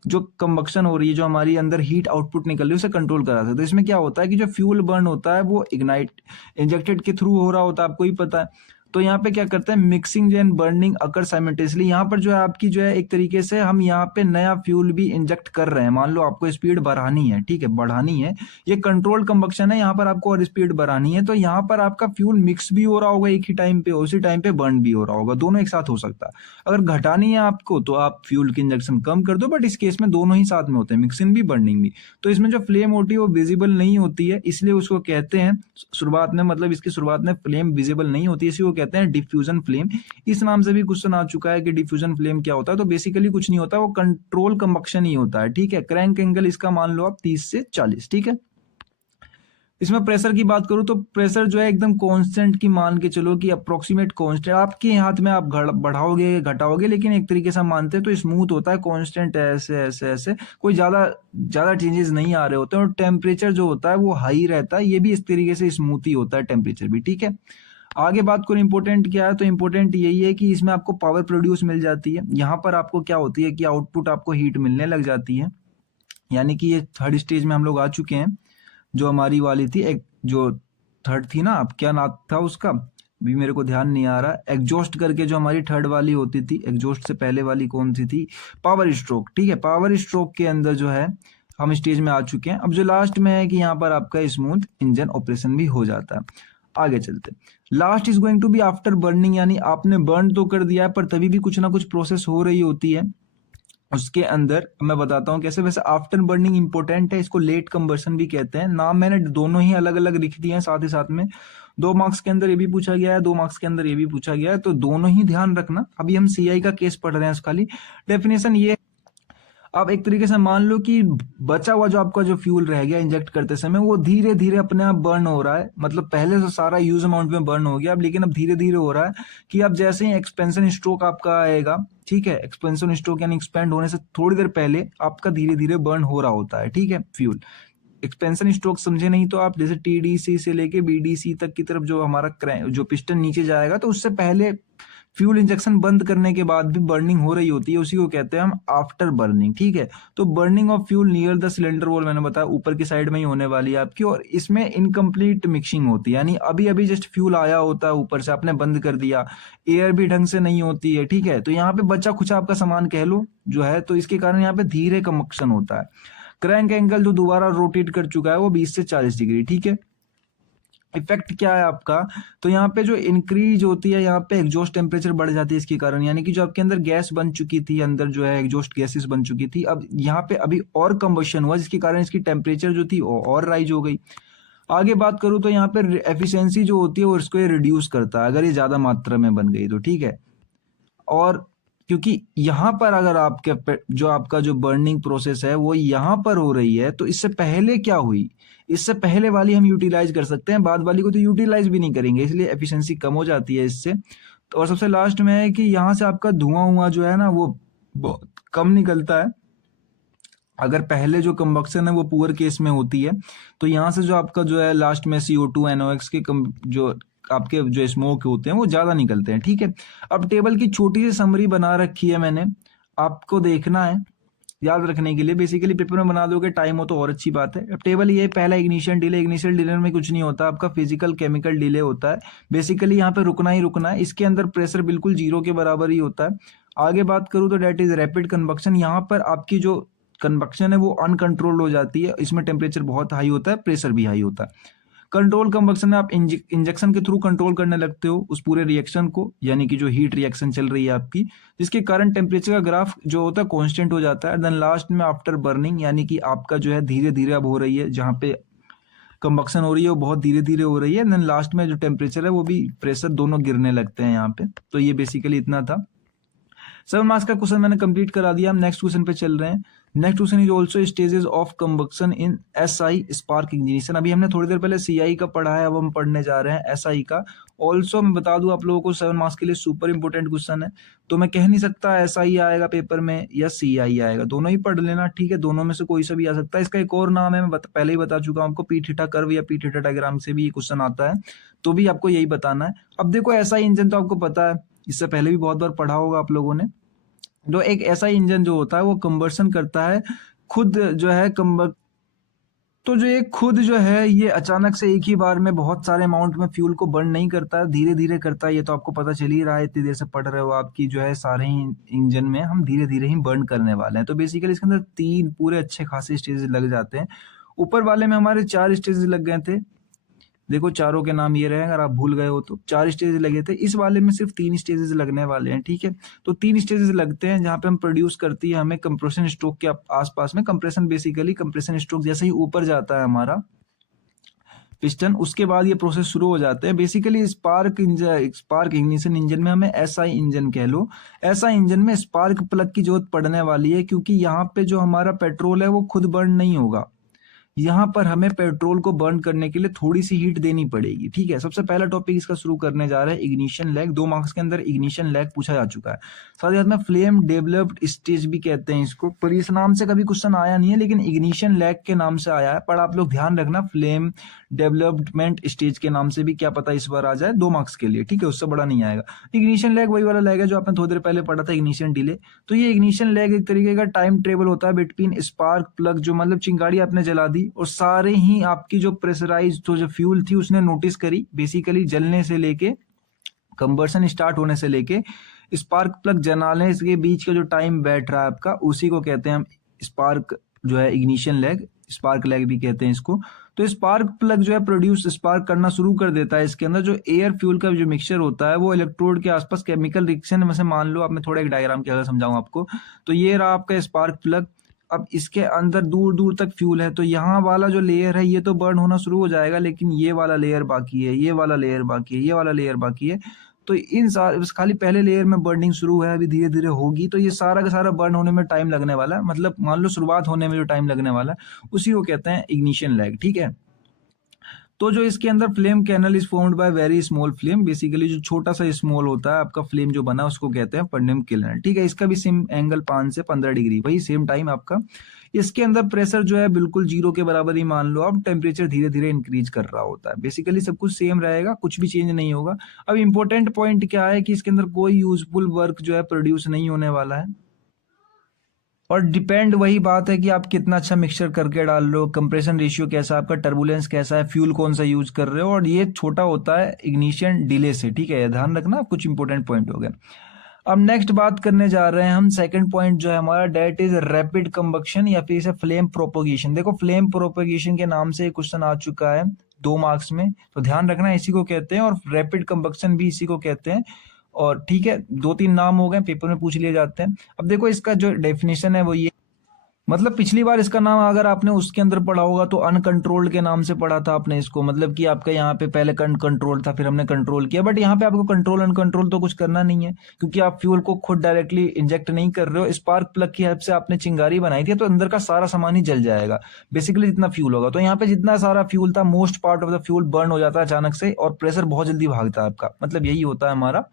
जो कंबक्शन हो रही है, जो हमारी अंदर हीट आउटपुट निकल रही है, उसे कंट्रोल करा सकते हैं। तो इसमें क्या होता है कि जो फ्यूल बर्न होता है वो इग्नाइट इंजेक्टेड के थ्रू हो रहा होता है, आपको ही पता है। तो यहाँ पे क्या करते हैं, mixing and burning occur simultaneously. यहाँ पर जो है आपकी जो है एक तरीके से हम यहाँ पे नया फ्यूल भी इंजेक्ट कर रहे हैं। मान लो आपको स्पीड बढ़ानी है, ठीक है, बढ़ानी है, ये कंट्रोल कंबक्शन है, यहाँ पर आपको और स्पीड बढ़ानी है, तो यहाँ पर आपका फ्यूल मिक्स भी हो रहा होगा एक ही टाइम पे, उसी टाइम पे बर्न भी हो रहा होगा, दोनों एक साथ हो सकता है। अगर घटानी है आपको तो आप फ्यूल की इंजेक्शन कम कर दो, बट इस केस में दोनों ही साथ में होते हैं, मिक्सिंग भी बर्निंग भी। तो इसमें जो फ्लेम होती है वो विजिबल नहीं होती है, इसलिए उसको कहते हैं शुरुआत में, मतलब इसकी शुरुआत में फ्लेम विजिबल नहीं होती है, इसी को कहते हैं डिफ्यूजन फ्लेम। इस नाम से भी क्वेश्चन आ चुका है कि डिफ्यूजन फ्लेम क्या होता है। तो बेसिकली कुछ नहीं होता, वो कंट्रोल कंबक्शन ही होता है। ठीक है, क्रैंक एंगल इसका मान लो आप 30 से 40। ठीक है, इसमें प्रेशर की बात करूं तो प्रेशर जो है एकदम कांस्टेंट की मान के चलो कि अप्रोक्सीमेट कांस्टेंट, आपके हाथ में आप बढ़ाओगे घटाओगे, लेकिन एक तरीके से हम मानते हैं तो स्मूथ होता है, कांस्टेंट ऐसे ऐसे ऐसे, कोई ज्यादा चेंजेस नहीं आ रहे होते हैं। और टेम्परेचर जो होता है वो हाई रहता है, ये भी इस तरीके से स्मूथ ही होता है टेम्परेचर भी। ठीक है, आगे बात करो इंपॉर्टेंट क्या है, तो इंपॉर्टेंट यही है कि इसमें आपको पावर प्रोड्यूस मिल जाती है। यहाँ पर आपको क्या होती है कि आउटपुट आपको हीट मिलने लग जाती है, यानी कि ये थर्ड स्टेज में हम लोग आ चुके हैं। जो हमारी वाली थी एक जो थर्ड थी ना, अब क्या नाम था उसका भी मेरे को ध्यान नहीं आ रहा, एग्जॉस्ट करके जो हमारी थर्ड वाली होती थी, एग्जॉस्ट से पहले वाली कौन सी थी, पावर स्ट्रोक। ठीक है, पावर स्ट्रोक के अंदर जो है हम स्टेज में आ चुके हैं। अब जो लास्ट में है कि यहाँ पर आपका स्मूथ इंजन ऑपरेशन भी हो जाता है। आगे चलते, last is going to be after burning, यानी आपने बर्न तो कर दिया है पर तभी भी कुछ ना कुछ प्रोसेस हो रही होती है। उसके अंदर मैं बताता हूँ कैसे। वैसे आफ्टर बर्निंग इंपॉर्टेंट है, इसको लेट कंबर्सन भी कहते हैं। नाम मैंने दोनों ही अलग अलग लिख दिए हैं साथ ही साथ में। 2 मार्क्स के अंदर ये भी पूछा गया है, 2 मार्क्स के अंदर ये भी पूछा गया है, तो दोनों ही ध्यान रखना। अभी हम सीआई का केस पढ़ रहे हैं, खाली डेफिनेशन ये। अब एक तरीके से मान लो कि बचा हुआ जो आपका जो फ्यूल रह गया इंजेक्ट करते समय, वो धीरे धीरे अपने आप बर्न हो रहा है। मतलब पहले तो सारा यूज अमाउंट में बर्न हो गया, अब लेकिन अब धीरे धीरे हो रहा है कि अब जैसे ही एक्सपेंशन स्ट्रोक आपका आएगा, ठीक है, एक्सपेंशन स्ट्रोक यानी एक्सपेंड होने से थोड़ी देर पहले आपका धीरे धीरे बर्न हो रहा होता है, ठीक है, फ्यूल। एक्सपेंशन स्ट्रोक समझे नहीं तो आप जैसे टीडीसी से लेके बीडीसी तक की तरफ जो हमारा जो पिस्टन नीचे जाएगा, तो उससे पहले फ्यूल इंजेक्शन बंद करने के बाद भी बर्निंग हो रही होती है, उसी को कहते हैं हम आफ्टर बर्निंग, ठीक है। तो burning of fuel near the cylinder wall, मैंने बताया ऊपर की साइड में ही होने वाली है आपकी, और इसमें इनकम्प्लीट मिक्सिंग होती है, यानी अभी अभी जस्ट फ्यूल आया होता है ऊपर से, आपने बंद कर दिया, एयर भी ढंग से नहीं होती है, ठीक है। तो यहाँ पे बचा खुचा आपका सामान कह लो जो है, तो इसके कारण यहाँ पे धीरे कंबक्शन होता है। क्रैंक एंगल जो दोबारा रोटेट कर चुका है वो 20 से 40 डिग्री, ठीक है। इफेक्ट क्या है आपका, तो यहाँ पे जो इंक्रीज होती है, यहाँ पे एग्जॉस्ट टेम्परेचर बढ़ जाती है इसके कारण, यानी कि जो आपके अंदर गैस बन चुकी थी, अंदर जो है एग्जॉस्ट गैसेस बन चुकी थी, अब यहाँ पे अभी और कंबशन हुआ, जिसके कारण इसकी टेम्परेचर जो थी और राइज हो गई। आगे बात करूं तो यहाँ पे एफिशिएंसी जो होती है वो इसको ये रिड्यूस करता है, अगर ये ज्यादा मात्रा में बन गई तो, ठीक है। और क्योंकि यहाँ पर अगर आपके जो आपका जो बर्निंग प्रोसेस है वो यहाँ पर हो रही है, तो इससे पहले क्या हुई, इससे पहले वाली हम यूटिलाइज कर सकते हैं, बाद वाली को तो यूटिलाइज भी नहीं करेंगे, इसलिए एफिशिएंसी कम हो जाती है इससे। तो और सबसे लास्ट में है कि यहाँ से आपका धुआं जो है ना वो बहुत कम निकलता है। अगर पहले जो कंबक्शन है वो पुअर केस में होती है, तो यहाँ से जो आपका जो है लास्ट में CO2 NOx के जो आपके जो स्मोक होते हैं वो ज्यादा निकलते हैं, ठीक है। अब टेबल की छोटी सी समरी बना रखी है मैंने, आपको देखना है याद रखने के लिए, बेसिकली पेपर में बना दोगे टाइम हो तो और अच्छी बात है। अब टेबल ये पहला इग्निशन डिले, इग्निशियल डिले में कुछ नहीं होता, आपका फिजिकल केमिकल डिले होता है, बेसिकली यहाँ पे रुकना ही रुकना है, इसके अंदर प्रेशर बिल्कुल 0 के बराबर ही होता है। आगे बात करूँ तो डेट इज रैपिड कन्वक्शन, यहाँ पर आपकी जो कन्वक्शन है वो अनकंट्रोल्ड हो जाती है, इसमें टेम्परेचर बहुत हाई होता है, प्रेशर भी हाई होता है। कंट्रोल कंबक्शन में आप इंजेक्शन के थ्रू कंट्रोल करने लगते हो उस पूरे रिएक्शन को, यानी कि जो हीट रिएक्शन चल रही है आपकी, जिसके कारण टेम्परेचर का ग्राफ जो होता है कांस्टेंट हो जाता है। देन लास्ट में आफ्टर बर्निंग, यानी कि आपका जो है धीरे धीरे अब हो रही है, जहाँ पे कंबक्शन हो रही है वो बहुत धीरे धीरे हो रही है। देन लास्ट में जो टेम्परेचर है वो भी प्रेशर दोनों गिरने लगते हैं यहाँ पे। तो ये बेसिकली इतना था। 7 मार्क्स का क्वेश्चन मैंने कंप्लीट करा दिया, हम नेक्स्ट क्वेश्चन पे चल रहे हैं। Next question is also stages of combustion in SI spark ignition. अभी हमने थोड़ी देर पहले CI का पढ़ा है, अब हम पढ़ने जा रहे हैं SI का। ऑल्सो मैं बता दूं आप लोगों को 7 मार्क्स के लिए सुपर इंपोर्टेंट क्वेश्चन है, तो मैं कह नहीं सकता SI आएगा पेपर में या CI आएगा, दोनों ही पढ़ लेना, ठीक है, दोनों में से कोई सा भी आ सकता है। इसका एक और नाम है, मैं पहले ही बता चुका हूं आपको, पी थीटा कर्व या पी थीटा डायग्राम से भी ये क्वेश्चन आता है, तो भी आपको यही बताना है। अब देखो SI इंजन तो आपको पता है, इससे पहले भी बहुत बार पढ़ा होगा आप लोगों ने। जो एक ऐसा इंजन जो होता है वो कंबर्सन करता है खुद जो है तो जो ये खुद जो है ये अचानक से एक ही बार में बहुत सारे अमाउंट में फ्यूल को बर्न नहीं करता है, धीरे धीरे करता है। ये तो आपको पता चल ही रहा है, इतनी देर से पढ़ रहे हो आपकी जो है सारे ही इंजन में हम धीरे धीरे ही बर्न करने वाले हैं। तो बेसिकली इसके अंदर 3 पूरे अच्छे खासे स्टेजेस लग जाते हैं। ऊपर वाले में हमारे 4 स्टेजेस लग गए थे, देखो चारों के नाम ये रहे, अगर आप भूल गए हो तो 4 स्टेजेस लगे थे, इस वाले में सिर्फ 3 स्टेजेस लगने वाले हैं, ठीक है। तो 3 स्टेजेस लगते हैं जहां पे हम प्रोड्यूस करती है हमें कंप्रेशन स्ट्रोक के आसपास में। कंप्रेशन बेसिकली कंप्रेशन स्ट्रोक जैसे ही ऊपर जाता है हमारा पिस्टन, उसके बाद ये प्रोसेस शुरू हो जाते हैं। बेसिकली स्पार्क इग्निशन इंजन में हमें SI इंजन कह लो, SI इंजन में स्पार्क प्लग की जरूरत पड़ने वाली है, क्योंकि यहाँ पे जो हमारा पेट्रोल है वो खुद बर्न नहीं होगा, यहाँ पर हमें पेट्रोल को बर्न करने के लिए थोड़ी सी हीट देनी पड़ेगी, ठीक है। सबसे पहला टॉपिक इसका शुरू करने जा रहे हैं इग्निशन लैग। 2 मार्क्स के अंदर इग्निशन लैग पूछा जा चुका है, साथ ही साथ में फ्लेम डेवलप्ड स्टेज भी कहते हैं इसको, पर इस नाम से कभी क्वेश्चन आया नहीं है, लेकिन इग्निशन लैग के नाम से आया है। पर आप लोग ध्यान रखना, फ्लेम डेवलपमेंट स्टेज के नाम से भी क्या पता इस बार आ जाए 2 मार्क्स के लिए, ठीक है, उससे बड़ा नहीं आएगा। इग्निशन लैग वही वाला लैग है जो आपने थोड़ी देर पहले पढ़ा था, इग्निशन डिले। तो ये इग्निशन लैग एक तरीके का टाइम ट्रेवल होता है बिटवीन स्पार्क प्लग, जो मतलब चिंगारी आपने जला दी और सारे ही आपकी जो प्रेशराइज जो फ्यूल थी उसने नोटिस करी, बेसिकली जलने से लेके कंबर्सन स्टार्ट होने से लेके स्पार्क प्लग जलाने के बीच का जो टाइम बैठ रहा है आपका, उसी को कहते हैं हम स्पार्क जो है इग्निशन लैग, स्पार्क लैग भी कहते हैं इसको। तो स्पार्क प्लग जो है प्रोड्यूस स्पार्क करना शुरू कर देता है। इसके अंदर जो एयर फ्यूल का जो मिक्सचर होता है वो इलेक्ट्रोड के आसपास केमिकल रिएक्शन में से, मान लो आपने थोड़ा एक डायग्राम के अगर समझाऊं आपको, तो ये रहा आपका स्पार्क प्लग। अब इसके अंदर दूर दूर तक फ्यूल है, तो यहाँ वाला जो लेयर है ये तो बर्न होना शुरू हो जाएगा, लेकिन ये वाला लेयर बाकी है, ये वाला लेयर बाकी है, ये वाला लेयर बाकी है। तो इन सारे बस खाली पहले लेयर में बर्निंग शुरू है, अभी धीरे धीरे होगी। तो ये सारा का सारा बर्न होने में टाइम लगने वाला है, मतलब मान लो शुरुआत होने में जो टाइम लगने वाला है उसी को कहते हैं इग्निशन लैग, ठीक है। तो जो इसके अंदर flame kernel is formed by very small flame, basically जो छोटा सा स्मॉल होता है आपका फ्लेम जो बना उसको कहते हैं पर्निम कैनल, ठीक है। इसका भी सेम एंगल 5 से 15 डिग्री, वही सेम टाइम आपका। इसके अंदर प्रेशर जो है बिल्कुल 0 के बराबर ही मान लो आप, टेम्परेचर धीरे धीरे इंक्रीज कर रहा होता है। बेसिकली सब कुछ सेम रहेगा, कुछ भी चेंज नहीं होगा। अब इंपॉर्टेंट पॉइंट क्या है कि इसके अंदर कोई यूजफुल वर्क जो है प्रोड्यूस नहीं होने वाला है, और डिपेंड वही बात है कि आप कितना अच्छा मिक्सचर करके डाल रहे हो, कंप्रेशन रेशियो कैसा है आपका, टर्बुलेंस कैसा है, फ्यूल कौन सा यूज कर रहे हो, और ये छोटा होता है इग्निशन डिले से, ठीक है। ध्यान रखना, कुछ इंपॉर्टेंट पॉइंट हो गए। अब नेक्स्ट बात करने जा रहे हैं हम, सेकंड पॉइंट जो है हमारा, डेट इज रैपिड कंबक्शन या फिर इसे फ्लेम प्रोपोगेशन। देखो फ्लेम प्रोपोगेशन के नाम से क्वेश्चन आ चुका है 2 मार्क्स में, तो ध्यान रखना इसी को कहते हैं, और रैपिड कंबक्शन भी इसी को कहते हैं। और ठीक है, 2-3 नाम हो गए, पेपर में पूछ लिए जाते हैं। अब देखो इसका जो डेफिनेशन है वो ये, मतलब पिछली बार इसका नाम अगर आपने उसके अंदर पढ़ा होगा तो अनकंट्रोल्ड के नाम से पढ़ा था आपने इसको, मतलब कि आपका यहाँ पे पहले कंट्रोल था, फिर हमने कंट्रोल किया। बट यहाँ पे आपको कंट्रोल अनकंट्रोल तो कुछ करना नहीं है, क्योंकि आप फ्यूल को खुद डायरेक्टली इंजेक्ट नहीं कर रहे हो। स्पार्क प्लग की हेल्प से आपने चिंगारी बनाई थी, तो अंदर का सारा सामान ही जल जाएगा बेसिकली जितना फ्यूल होगा। तो यहाँ पे जितना सारा फ्यूल था, most part of the fuel burn हो जाता है अचानक से, और प्रेशर बहुत जल्दी भागता है आपका, मतलब यही होता है हमारा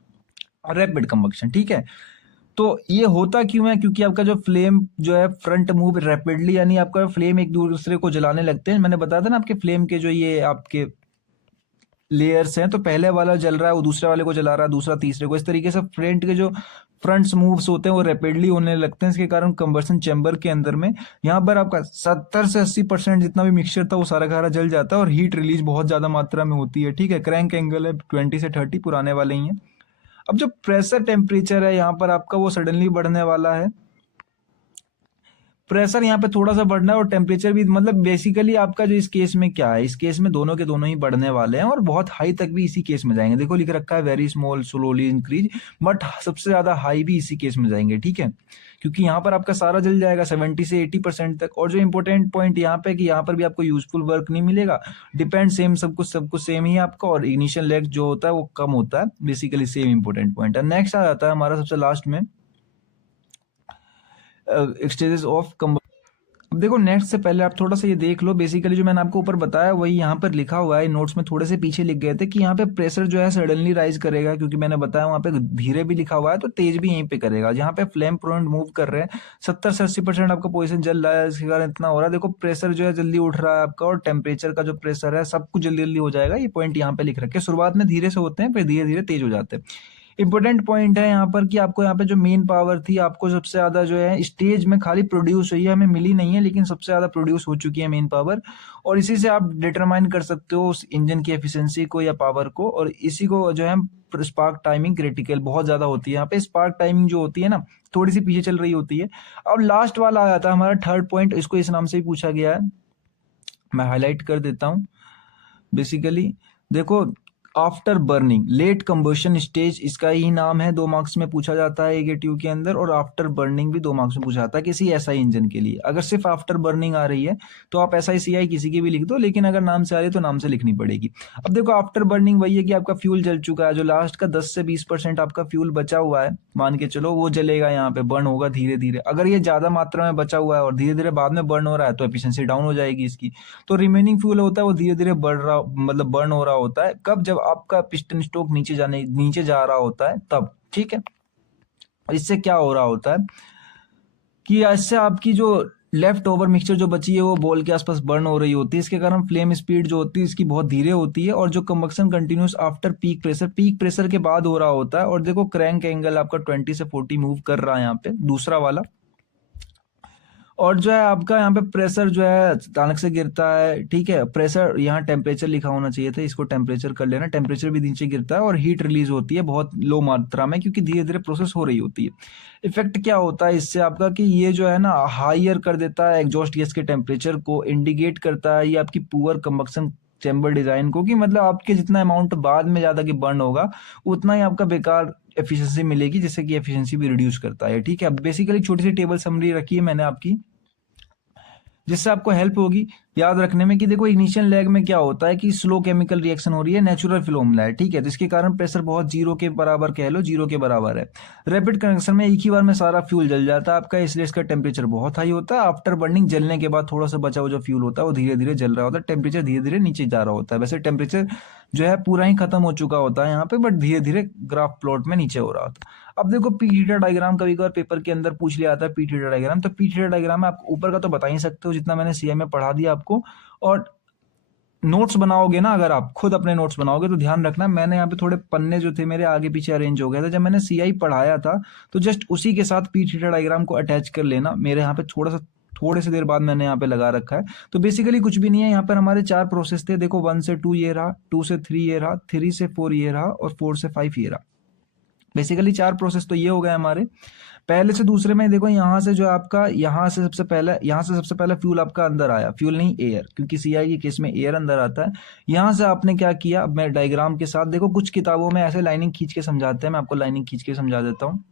रैपिड कंबक्शन, ठीक है। तो ये होता क्यों है, क्योंकि आपका जो फ्लेम जो है फ्रंट मूव रैपिडली, यानी आपका फ्लेम एक दूसरे को जलाने लगते हैं। मैंने बताया था ना आपके फ्लेम के जो ये आपके लेयर्स हैं, तो पहले वाला जल रहा है वो दूसरे वाले को जला रहा है, दूसरा तीसरे को, इस तरीके से फ्रंट के जो फ्रंट्स मूव्स होते हैं वो रैपिडली होने लगते हैं। इसके कारण कंबर्सन चैम्बर के अंदर में यहाँ पर आपका 70 से 80% जितना भी मिक्सचर था वो सारा का सारा जल जाता है, और हीट रिलीज बहुत ज्यादा मात्रा में होती है, ठीक है। क्रैंक एंगल है 20 से 30, पुराने वाले ही हैं। अब जो प्रेशर टेम्परेचर है यहाँ पर आपका वो सडनली बढ़ने वाला है, प्रेशर यहाँ पे थोड़ा सा बढ़ना है, और टेम्परेचर भी, मतलब बेसिकली आपका जो इस केस में क्या है, इस केस में दोनों के दोनों ही बढ़ने वाले हैं, और बहुत हाई तक भी इसी केस में जाएंगे। देखो लिख रखा है very small slowly increase, but सबसे ज्यादा हाई भी इसी केस में जाएंगे, ठीक है, क्योंकि यहाँ पर आपका सारा जल जाएगा 70 से 80% तक। और जो इंपॉर्टेंट पॉइंट यहाँ पे कि यहाँ पर भी आपको यूजफुल वर्क नहीं मिलेगा, डिपेंड सेम, सब कुछ सेम ही है आपका, और इग्निशन लैग जो होता है वो कम होता है, बेसिकली सेम इंपॉर्टेंट पॉइंट है। नेक्स्ट आ जाता है हमारा सबसे लास्ट में स्टेजेस ऑफ कंबशन। अब देखो नेक्स्ट से पहले आप थोड़ा सा ये देख लो, बेसिकली जो मैंने आपको ऊपर बताया वही यहाँ पर लिखा हुआ है, नोट्स में थोड़े से पीछे लिख गए थे कि यहाँ पे प्रेशर जो है सडनली राइज करेगा, क्योंकि मैंने बताया वहाँ पे धीरे भी लिखा हुआ है, तो तेज भी यहीं पे करेगा। जहाँ पे फ्लेम पॉइंट मूव कर रहे हैं 70 से 80% आपका पोजिशन जल रहा है, इसके कारण इतना हो रहा है। देखो प्रेशर जो है जल्दी उठ रहा है आपका, और टेम्परेचर का जो प्रेशर है सब कुछ जल्दी जल्दी हो जाएगा। ये पॉइंट यहाँ पे लिख रखे, शुरुआत में धीरे से होते हैं, फिर धीरे धीरे तेज हो जाते हैं। इंपॉर्टेंट पॉइंट है यहाँ पर कि आपको यहाँ पे जो मेन पावर थी, आपको सबसे ज्यादा जो है स्टेज में खाली प्रोड्यूस हुई है, हमें मिली नहीं है, लेकिन सबसे ज्यादा प्रोड्यूस हो चुकी है मेन पावर, और इसी से आप डिटरमाइन कर सकते हो उस इंजन की एफिशिएंसी को या पावर को। और इसी को जो है स्पार्क टाइमिंग क्रिटिकल बहुत ज्यादा होती है यहाँ पे। स्पार्क टाइमिंग जो होती है ना, थोड़ी सी पीछे चल रही होती है। अब लास्ट वाला आ जाता है हमारा थर्ड पॉइंट, इसको इस नाम से ही पूछा गया है, मैं हाईलाइट कर देता हूँ। बेसिकली देखो, after burning late combustion stage, इसका ही नाम है, 2 मार्क्स में पूछा जाता है एगेटिव के अंदर, और आफ्टर बर्निंग भी 2 मार्क्स में पूछा जाता है किसी एसआई इंजन के लिए। अगर सिर्फ आफ्टर बर्निंग आ रही है तो आप एसआई सीआई किसी की भी लिख दो, लेकिन अगर नाम से आ रही है तो नाम से लिखनी पड़ेगी। अब देखो आफ्टर बर्निंग वही है कि आपका फ्यूल जल चुका है, जो लास्ट का 10 से 20% आपका फ्यूल बचा हुआ है, मान के चलो वो जलेगा, यहाँ पे बर्न होगा धीरे धीरे। अगर ये ज्यादा मात्रा में बचा हुआ है और धीरे धीरे बाद में बर्न हो रहा है, तो एफिशिएंसी डाउन हो जाएगी इसकी। तो रिमेनिंग फ्यूल होता है वो धीरे धीरे बढ़ रहा, मतलब बर्न हो रहा होता है, कब, जब आपका पिस्टन स्ट्रोक नीचे जा रहा होता है तब, ठीक है। इससे क्या हो रहा होता है कि इससे आपकी जो लेफ्ट ओवर मिक्सचर जो बची है वो बॉल के आसपास बर्न हो रही होती है, इसके कारण फ्लेम स्पीड जो होती है इसकी बहुत धीरे होती है, और जो combustion continuous after peak pressure के बाद हो रहा होता है। और देखो क्रैंक एंगल आपका 20 से 40 मूव कर रहा है यहाँ पे, दूसरा वाला। और जो है आपका यहाँ पे प्रेशर जो है अचानक से गिरता है, ठीक है। प्रेशर यहाँ टेम्परेचर लिखा होना चाहिए था, इसको टेम्परेचर कर लेना। टेम्परेचर भी नीचे गिरता है और हीट रिलीज होती है बहुत लो मात्रा में, क्योंकि धीरे धीरे प्रोसेस हो रही होती है। इफेक्ट क्या होता है इससे आपका कि ये जो है ना हाइयर कर देता है एग्जॉस्ट गैस के टेम्परेचर को, इंडिकेट करता है ये आपकी पुअर कंबक्शन चैम्बर डिजाइन को, कि मतलब आपके जितना अमाउंट बाद में ज्यादा की बर्न होगा उतना ही आपका बेकार एफिशिएंसी मिलेगी, जिससे कि एफिशिएंसी भी रिड्यूस करता है, ठीक है। अब बेसिकली छोटी सी टेबल समरी रखी है मैंने आपकी, जिससे आपको हेल्प होगी याद रखने में कि देखो इनिशियल लैग में क्या होता है कि स्लो केमिकल रिएक्शन हो रही है, नेचुरल फ्लो मिला है, ठीक है। तो इसके कारण प्रेशर बहुत जीरो के बराबर, कह लो जीरो के बराबर है। रैपिड कंडक्शन में एक ही बार में सारा फ्यूल जल जाता है आपका, इसलिए इसका टेम्परेचर बहुत हाई होता है। आफ्टर बर्निंग जलने के बाद थोड़ा सा बचा हुआ जो फ्यूल होता है वो धीरे धीरे जल रहा होता है, टेम्परेचर धीरे धीरे नीचे जा रहा होता है। वैसे टेम्परेचर जो है पूरा ही खत्म हो चुका होता है यहाँ पे, बट धीरे धीरे ग्राफ प्लॉट में नीचे हो रहा होता है। अब देखो पीट हीटर डायग्राम कभी कभार पेपर के अंदर पूछ लिया जाता है पीट हीटर डायग्राम। तो पीट हीटर डायग्राम में आप ऊपर का तो बता ही सकते हो जितना मैंने सीआई में पढ़ा दिया आपको, और नोट्स बनाओगे ना, अगर आप खुद अपने नोट्स बनाओगे तो ध्यान रखना, मैंने यहाँ पे थोड़े पन्ने जो थे मेरे आगे पीछे अरेंज हो गए थे जब मैंने सीआई पढ़ाया था, तो जस्ट उसी के साथ पीट हीटर डायग्राम को अटैच कर लेना। मेरे यहाँ पे थोड़े से देर बाद मैंने यहाँ पे लगा रखा है। तो बेसिकली कुछ भी नहीं है, यहाँ पर हमारे 4 प्रोसेस थे। देखो 1 से 2 ये रहा, 2 से 3 ये रहा, 3 से 4 ये रहा, और 4 से 5 ये रहा। बेसिकली 4 प्रोसेस तो ये हो गए हमारे। पहले से दूसरे में देखो यहाँ से जो आपका यहाँ से सबसे पहले फ्यूल आपका अंदर आया, फ्यूल नहीं एयर, क्योंकि सीआई के केस में एयर अंदर आता है। यहाँ से आपने क्या किया, अब मैं डायग्राम के साथ, देखो कुछ किताबों में ऐसे लाइनिंग खींच के समझाते हैं, मैं आपको लाइनिंग खींच के समझा देता हूँ।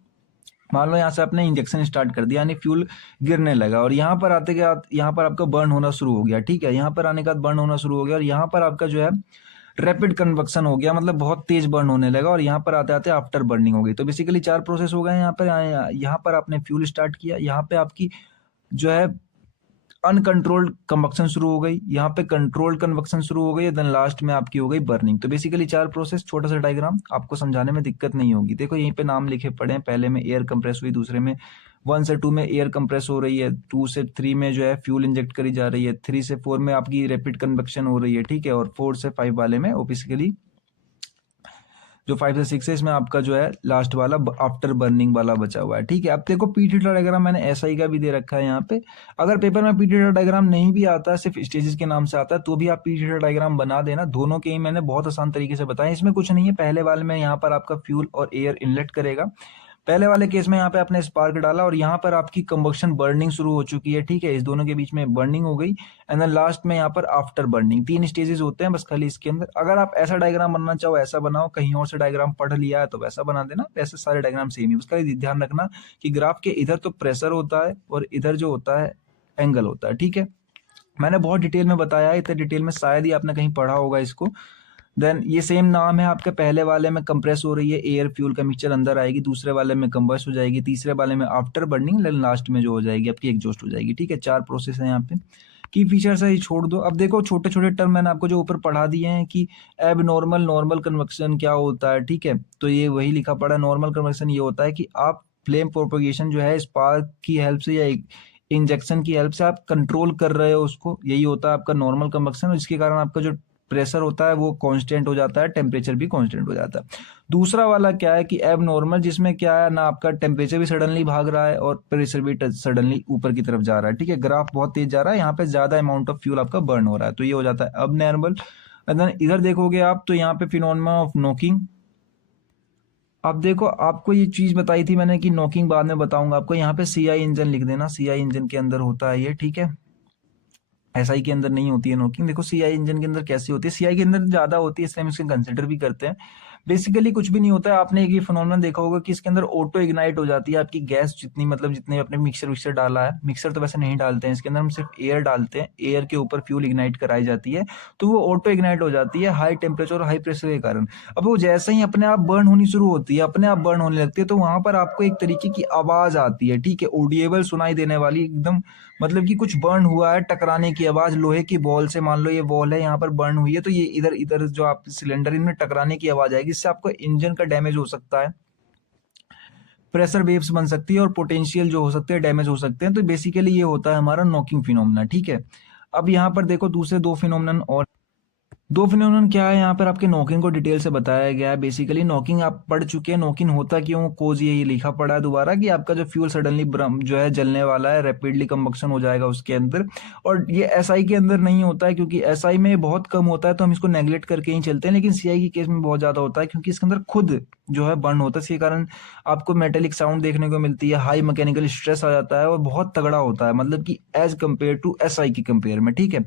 मान लो यहाँ से आपने इंजेक्शन स्टार्ट कर दिया, यानी फ्यूल गिरने लगा, और यहाँ पर आते के बाद यहाँ पर आपका बर्न होना शुरू हो गया, ठीक है। यहाँ पर आने के बाद बर्न होना शुरू हो गया, और यहाँ पर आपका जो है रैपिड कन्वक्शन हो गया, मतलब बहुत तेज बर्न होने लगा, और यहाँ पर आते आते आफ्टर बर्निंग हो गई। तो बेसिकली 4 प्रोसेस हो गए यहाँ पर आपने फ्यूल स्टार्ट किया, यहाँ पे आपकी जो है अनकंट्रोल्ड कंबक्शन शुरू हो गई, यहाँ पे कंट्रोल्ड कन्वक्शन शुरू हो गई, देन लास्ट में आपकी हो गई बर्निंग। तो बेसिकली 4 प्रोसेस, छोटा सा डायग्राम, आपको समझाने में दिक्कत नहीं होगी। देखो यहीं पे नाम लिखे पड़े हैं, पहले में एयर कंप्रेस हुई, दूसरे में 1 से 2 में एयर कंप्रेस हो रही है, 2 से 3 में जो है फ्यूल इंजेक्ट करी जा रही है, 3 से 4 में आपकी रैपिड कन्वक्शन हो रही है, ठीक है, और 4 से 5 वाले में बेसिकली जो 5 से 6 है इसमें आपका जो है लास्ट वाला आफ्टर बर्निंग वाला बचा हुआ है, ठीक है। अब देखो पीट हीटर डायग्राम मैंने एसआई का भी दे रखा है यहाँ पे। अगर पेपर में पीट हीटर डायग्राम नहीं भी आता है, सिर्फ स्टेजेस के नाम से आता है, तो भी आप पीट हीटर डायग्राम बना देना। दोनों के ही मैंने बहुत आसान तरीके से बताया, इसमें कुछ नहीं है। पहले वाले में यहाँ पर आपका फ्यूल और एयर इनलेट करेगा, पहले वाले केस में यहाँ पे आपने स्पार्क डाला और यहाँ पर आपकी कंबक्शन बर्निंग शुरू हो चुकी है, ठीक है। इस दोनों के बीच में बर्निंग हो गई, एंड देन लास्ट में यहाँ पर आफ्टर बर्निंग। 3 स्टेजेस होते हैं बस खाली इसके अंदर। अगर आप ऐसा डायग्राम बनना चाहो ऐसा बनाओ, कहीं और से डायग्राम पढ़ लिया है तो वैसा बना देना, वैसे सारे डायग्राम सेम ही। उसका ध्यान रखना कि ग्राफ के इधर तो प्रेशर होता है और इधर जो होता है एंगल होता है, ठीक है। मैंने बहुत डिटेल में बताया है, इतने डिटेल में शायद ही आपने कहीं पढ़ा होगा इसको। देन ये सेम नाम है आपके, पहले वाले में कंप्रेस हो रही है एयर फ्यूल का मिक्सचर अंदर आएगी, दूसरे वाले में कंबस्ट हो जाएगी, तीसरे वाले में आफ्टर बर्निंग, लास्ट में जो हो जाएगी आपकी एग्जॉस्ट हो जाएगी, ठीक है। 4 प्रोसेस है यहाँ पे। की फीचर्स है ये छोड़ दो। अब देखो छोटे छोटे टर्म मैंने आपको जो ऊपर पढ़ा दिए हैं कि एब नॉर्मल, नॉर्मल कन्वेक्शन क्या होता है, ठीक है। तो ये वही लिखा पड़ा है। नॉर्मल कन्वेक्शन ये होता है कि आप फ्लेम प्रोपोगेशन जो है स्पार्क की हेल्प से या इंजेक्शन की हेल्प से आप कंट्रोल कर रहे हो उसको, यही होता है आपका नॉर्मल कन्वेक्शन। और इसके कारण आपका जो प्रेशर होता है वो कांस्टेंट हो जाता है, टेम्परेचर भी कांस्टेंट हो जाता है। दूसरा वाला क्या है कि एब नॉर्मल, जिसमें क्या है ना आपका टेम्परेचर भी सडनली भाग रहा है और प्रेशर भी सडनली ऊपर की तरफ जा रहा है, ठीक है। ग्राफ बहुत तेज जा रहा है, यहाँ पे ज्यादा अमाउंट ऑफ फ्यूल आपका बर्न हो रहा है, तो ये हो जाता है अब नॉर्मल। इधर देखोगे आप तो यहाँ पे फिनोमेना ऑफ नॉकिंग। अब देखो आपको ये चीज बताई थी मैंने कि नॉकिंग बाद में बताऊंगा आपको। यहाँ पे सीआई इंजन लिख देना, सीआई इंजन के अंदर होता है ये, ठीक है। एसआई के अंदर नहीं होती है नॉकिंग। देखो सीआई इंजन के अंदर कैसी होती है, सीआई के अंदर ज्यादा होती है, इसलिए हम इसको कंसिडर भी करते हैं। बेसिकली कुछ भी नहीं होता है। आपने एक ये फिनोमेनन देखा होगा कि इसके अंदर ऑटो इग्नाइट हो जाती है आपकी गैस, जितनी मतलब जितने अपने मिक्सर डाला है, मिक्सर तो वैसे नहीं डालते हैं इसके अंदर, हम सिर्फ एयर डालते हैं, एयर के ऊपर फ्यूल इग्नाइट कराई जाती है, तो वो ऑटो इग्नाइट हो जाती है हाई टेम्परेचर और हाई प्रेशर के कारण। अब वो जैसे ही अपने आप बर्न होनी शुरू होती है, अपने आप बर्न होने लगती है, तो वहां पर आपको एक तरीके की आवाज आती है, ठीक है, ऑडिएबल सुनाई देने वाली एकदम, मतलब कि कुछ बर्न हुआ है, टकराने की आवाज, लोहे की बॉल से, मान लो ये बॉल है यहाँ पर बर्न हुई है, तो ये इधर इधर जो आप सिलेंडर इनमें टकराने की आवाज आएगी, इससे आपको इंजन का डैमेज हो सकता है, प्रेशर वेव्स बन सकती है और पोटेंशियल जो हो सकते हैं डैमेज हो सकते हैं। तो बेसिकली ये होता है हमारा नॉकिंग फिनोमेना, ठीक है। अब यहाँ पर देखो दूसरे 2 फिनोमेनन और दो फिनोमेनन क्या है, यहाँ पर आपके नॉकिंग को डिटेल से बताया गया है। बेसिकली नॉकिंग आप पढ़ चुके हैं, नॉकिंग होता क्यों, कोज ये लिखा पड़ा है दोबारा कि आपका जो फ्यूल सडनली जो है जलने वाला है, रैपिडली कंबक्शन हो जाएगा उसके अंदर। और ये एसआई के अंदर नहीं होता है, क्योंकि एसआई में बहुत कम होता है तो हम इसको नेग्लेक्ट करके ही चलते हैं, लेकिन सीआई के केस में बहुत ज्यादा होता है, क्योंकि इसके अंदर खुद जो है बर्न होता है। इसके कारण आपको मेटेलिक साउंड देखने को मिलती है, हाई मैकेनिकल स्ट्रेस आ जाता है और बहुत तगड़ा होता है, मतलब कि एज कंपेयर टू एसआई की कंपेयर में, ठीक है।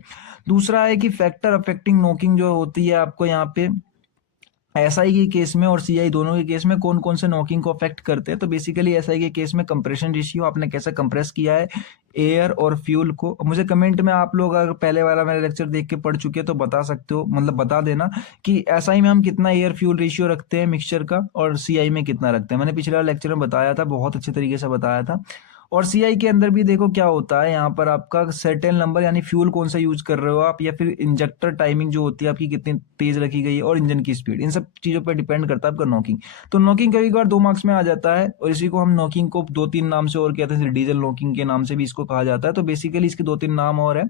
दूसरा है कि फैक्टर अफेक्टिंग नॉकिंग जो होती है आपको यहाँ पे एसआई के केस में और सीआई दोनों के केस में कौन कौन से नॉकिंग को अफेक्ट करते हैं। तो बेसिकली एसआई के केस में कंप्रेशन रेशियो, आपने कैसे कंप्रेस किया है एयर और फ्यूल को। मुझे कमेंट में आप लोग अगर पहले वाला मेरा लेक्चर देख के पढ़ चुके हैं तो बता सकते हो, मतलब बता देना कि एसआई में हम कितना एयर फ्यूल रेशियो रखते हैं मिक्सचर का, और सीआई में कितना रखते हैं। मैंने पिछले वाले लेक्चर में बताया था, बहुत अच्छे तरीके से बताया था। और सीआई के अंदर भी देखो क्या होता है, यहाँ पर आपका सर्टेन नंबर यानी फ्यूल कौन सा यूज कर रहे हो आप, या फिर इंजेक्टर टाइमिंग जो होती है आपकी कितनी तेज रखी गई है, और इंजन की स्पीड, इन सब चीजों पर डिपेंड करता है आपका नॉकिंग। तो नॉकिंग कभी कभार 2 मार्क्स में आ जाता है, और इसी को हम नॉकिंग को 2-3 नाम से और कहते हैं, डीजल नॉकिंग के नाम से भी इसको कहा जाता है। तो बेसिकली इसके 2-3 नाम और है,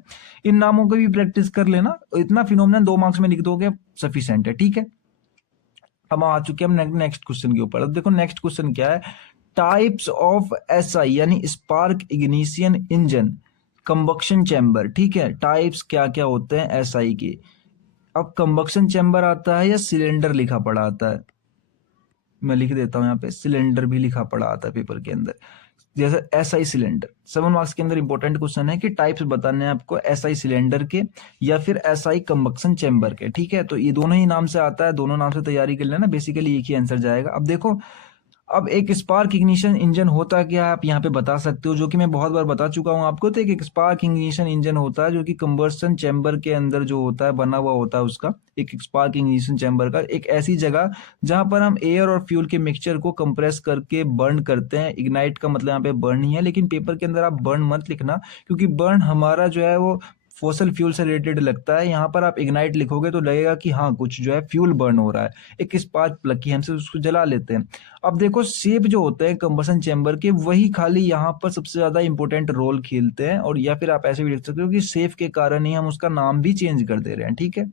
इन नामों को भी प्रैक्टिस कर लेना, इतना फिनोमिनन 2 मार्क्स में लिख दोगे सफिशिएंट है, ठीक है। अब आ चुके हैं हम नेक्स्ट क्वेश्चन के ऊपर। अब देखो नेक्स्ट क्वेश्चन क्या है, टाइप्स ऑफ एसआई यानी spark ignition engine combustion chamber, ठीक है। टाइप्स क्या क्या होते हैं एसआई के। अब कंबक्शन चैम्बर आता है या सिलेंडर लिखा पड़ा आता है, मैं लिख देता हूं यहाँ पे, सिलेंडर भी लिखा पड़ा आता है पेपर के अंदर। जैसे एसआई सिलेंडर 7 मार्क्स के अंदर इंपॉर्टेंट क्वेश्चन है कि टाइप्स बताने हैं आपको एसआई सिलेंडर के या फिर एसआई कंबक्शन चैम्बर के, ठीक है। तो ये दोनों ही नाम से आता है, दोनों नाम से तैयारी कर लेना, बेसिकली एक ही आंसर जाएगा। अब देखो, अब एक स्पार्क इग्निशन इंजन होता क्या है आप यहाँ पे बता सकते हो, जो कि मैं बहुत बार बता चुका हूँ आपको। तो एक स्पार्क इग्निशन इंजन होता है जो कि कंबर्सन चैम्बर के अंदर जो होता है बना हुआ होता है उसका, एक स्पार्क इग्निशन चैम्बर का एक ऐसी जगह जहां पर हम एयर और फ्यूल के मिक्सचर को कंप्रेस करके बर्न करते हैं। इग्नाइट का मतलब यहाँ पे बर्न ही है, लेकिन पेपर के अंदर आप बर्न मत लिखना, क्योंकि बर्न हमारा जो है वो फॉसल फ्यूल से रिलेटेड लगता है। यहाँ पर आप इग्नाइट लिखोगे तो लगेगा कि हाँ कुछ जो है फ्यूल बर्न हो रहा है, एक स्पार्क प्लग की हमसे उसको जला लेते हैं। अब देखो शेप जो होते हैं कंबसन चैम्बर के, वही खाली यहाँ पर सबसे ज्यादा इंपॉर्टेंट रोल खेलते हैं, और या फिर आप ऐसे भी लिख सकते हो कि शेप के कारण ही हम उसका नाम भी चेंज कर दे रहे हैं, ठीक है।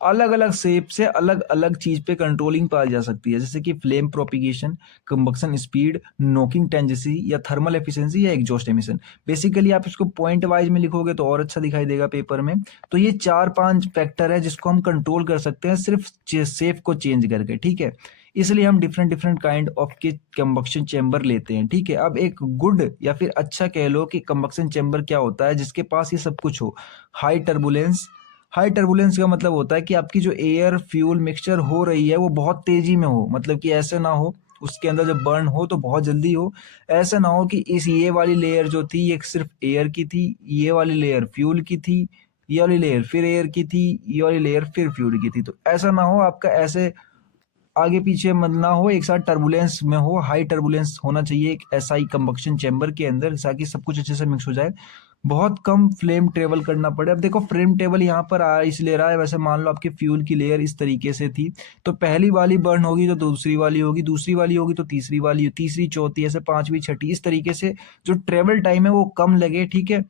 अलग अलग शेप से अलग अलग चीज पे कंट्रोलिंग पाई जा सकती है, जैसे कि flame propagation, combustion speed, knocking tendency, या थर्मल एफिशिएंसी, या एग्जॉस्ट एमिशन। बेसिकली आप इसको पॉइंट वाइज में लिखोगे तो और अच्छा दिखाई देगा पेपर में। तो ये 4-5 फैक्टर है जिसको हम कंट्रोल कर सकते हैं सिर्फ शेप को चेंज करके, ठीक है। इसलिए हम डिफरेंट डिफरेंट काइंड ऑफ के कंबक्शन चैम्बर लेते हैं, ठीक है। अब एक गुड या फिर अच्छा कह लो कि कंबक्शन चैम्बर क्या होता है, जिसके पास ये सब कुछ हो। हाई टर्बुलेंस, हाई टर्बुलेंस का मतलब होता है कि आपकी जो एयर फ्यूल मिक्सचर हो रही है वो बहुत तेजी में हो, मतलब कि ऐसे ना हो उसके अंदर जब बर्न हो तो बहुत जल्दी हो। ऐसा ना हो कि इस ये वाली लेयर जो थी ये सिर्फ एयर की थी, ये वाली लेयर फ्यूल की थी, ये वाली लेयर फिर एयर की थी, ये वाली लेयर फिर फ्यूल की थी। तो ऐसा ना हो आपका, ऐसे आगे पीछे मत ना हो, एक साथ टर्बुलेंस में हो। हाई टर्बुलेंस होना चाहिए एक एसआई कंबक्शन चैम्बर के अंदर, ताकि सब कुछ अच्छे से मिक्स हो जाए, बहुत कम फ्लेम ट्रेवल करना पड़े। अब देखो फ्लेम ट्रेवल यहाँ पर आ इसलिए रहा है, वैसे मान लो आपके फ्यूल की लेयर इस तरीके से थी, तो पहली वाली बर्न होगी तो दूसरी वाली होगी, दूसरी वाली होगी तो तीसरी वाली, तीसरी चौथी, ऐसे पांचवी छठी, इस तरीके से जो ट्रेवल टाइम है वो कम लगे, ठीक है।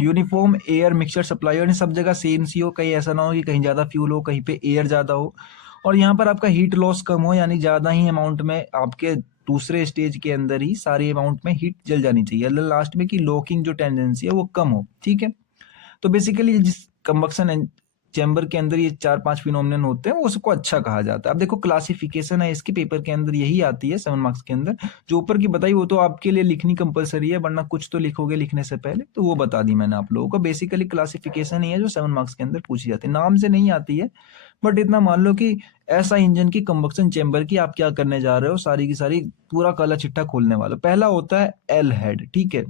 यूनिफॉर्म एयर मिक्सचर सप्लाई यानी सब जगह सेम सी हो, कहीं ऐसा ना हो कि कहीं ज्यादा फ्यूल हो कहीं पे एयर ज्यादा हो, और यहाँ पर आपका हीट लॉस कम हो, यानी ज्यादा ही अमाउंट में आपके दूसरे स्टेज के अंदर ही सारी अमाउंट में हीट जल जानी चाहिए, लास्ट में कि लॉकिंग जो टेंडेंसी है वो कम हो, ठीक है। तो बेसिकली जिस कंबक्शन चैम्बर के अंदर ये 4-5 फिनोमिनन होते हैं वो उसको अच्छा कहा जाता है। अब देखो क्लासिफिकेशन है इसके पेपर के अंदर, यही आती है 7 मार्क्स के अंदर, जो ऊपर की बताई वो तो आपके लिए लिखनी कंपलसरी है, वरना कुछ तो लिखोगे लिखने से पहले, तो वो बता दी मैंने आप लोगों को। बेसिकली क्लासिफिकेशन ही है जो 7 मार्क्स के अंदर पूछी जाती है, नाम से नहीं आती है, बट इतना मान लो कि ऐसा इंजन की कंबक्शन चैम्बर की आप क्या करने जा रहे हो, सारी की सारी पूरा काला चिट्ठा खोलने वाला। पहला होता है एल हेड, ठीक है।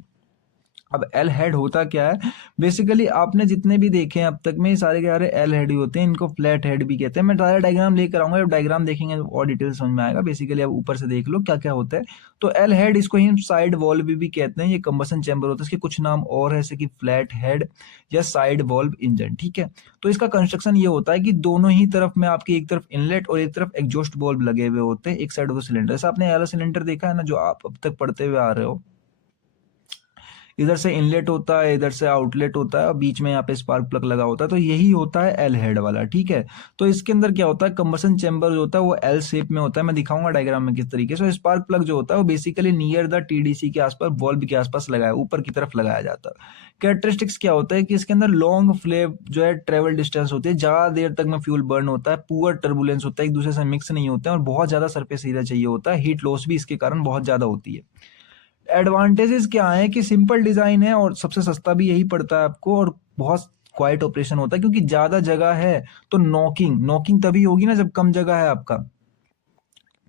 अब एल हेड होता क्या है, बेसिकली आपने जितने भी देखे हैं अब तक में सारे के सारे एल हेड ही होते हैं, इनको फ्लैट हेड भी कहते हैं। मैं सारा डायग्राम लेकर आऊंगा, जब डायग्राम देखेंगे और डिटेल समझ में आएगा। बेसिकली अब ऊपर से देख लो क्या क्या होता है। तो एल हेड इसको ही साइड वॉल्व भी कहते हैं, ये कंबसन चैम्बर होता है, इसके कुछ नाम और है जैसे कि फ्लैट हेड या साइड वॉल्व इंजन, ठीक है। तो इसका कंस्ट्रक्शन ये होता है कि दोनों ही तरफ में आपकी एक तरफ इनलेट और एक तरफ एग्जॉस्ट वॉल्व लगे हुए होते हैं एक साइड ऑफ द सिलेंडर। ऐसा आपने वाला सिलेंडर देखा है ना जो आप अब तक पढ़ते हुए आ रहे हो, इधर से इनलेट होता है, इधर से आउटलेट होता है और बीच में यहाँ पे स्पार्क प्लग लगा होता है, तो यही होता है एल हेड वाला। ठीक है, तो इसके अंदर क्या होता है, कंबसन चैम्बर जो होता है वो एल शेप में होता है। मैं दिखाऊंगा डायग्राम में किस तरीके से। स्पार्क प्लग जो होता है वो बेसिकली नियर द टीडीसी के आसपास, वॉल्व के आसपास लगाया, ऊपर की तरफ लगाया जाता है। कैरेक्टरिस्टिक्स क्या होता है कि इसके अंदर लॉन्ग फ्लेम जो है ट्रेवल डिस्टेंस होती है, ज्यादा देर तक में फ्यूल बर्न होता है, पुअर टर्बुलेंस होता है, एक दूसरे से मिक्स नहीं होते हैं और बहुत ज्यादा सरफेस एरिया चाहिए होता है। हीट लॉस भी इसके कारण बहुत ज्यादा होती है। एडवांटेजेस क्या है कि सिंपल डिजाइन है और सबसे सस्ता भी यही पड़ता है आपको, और बहुत क्वाइट ऑपरेशन होता है क्योंकि ज्यादा जगह है तो नॉकिंग नॉकिंग तभी होगी ना जब कम जगह है आपका,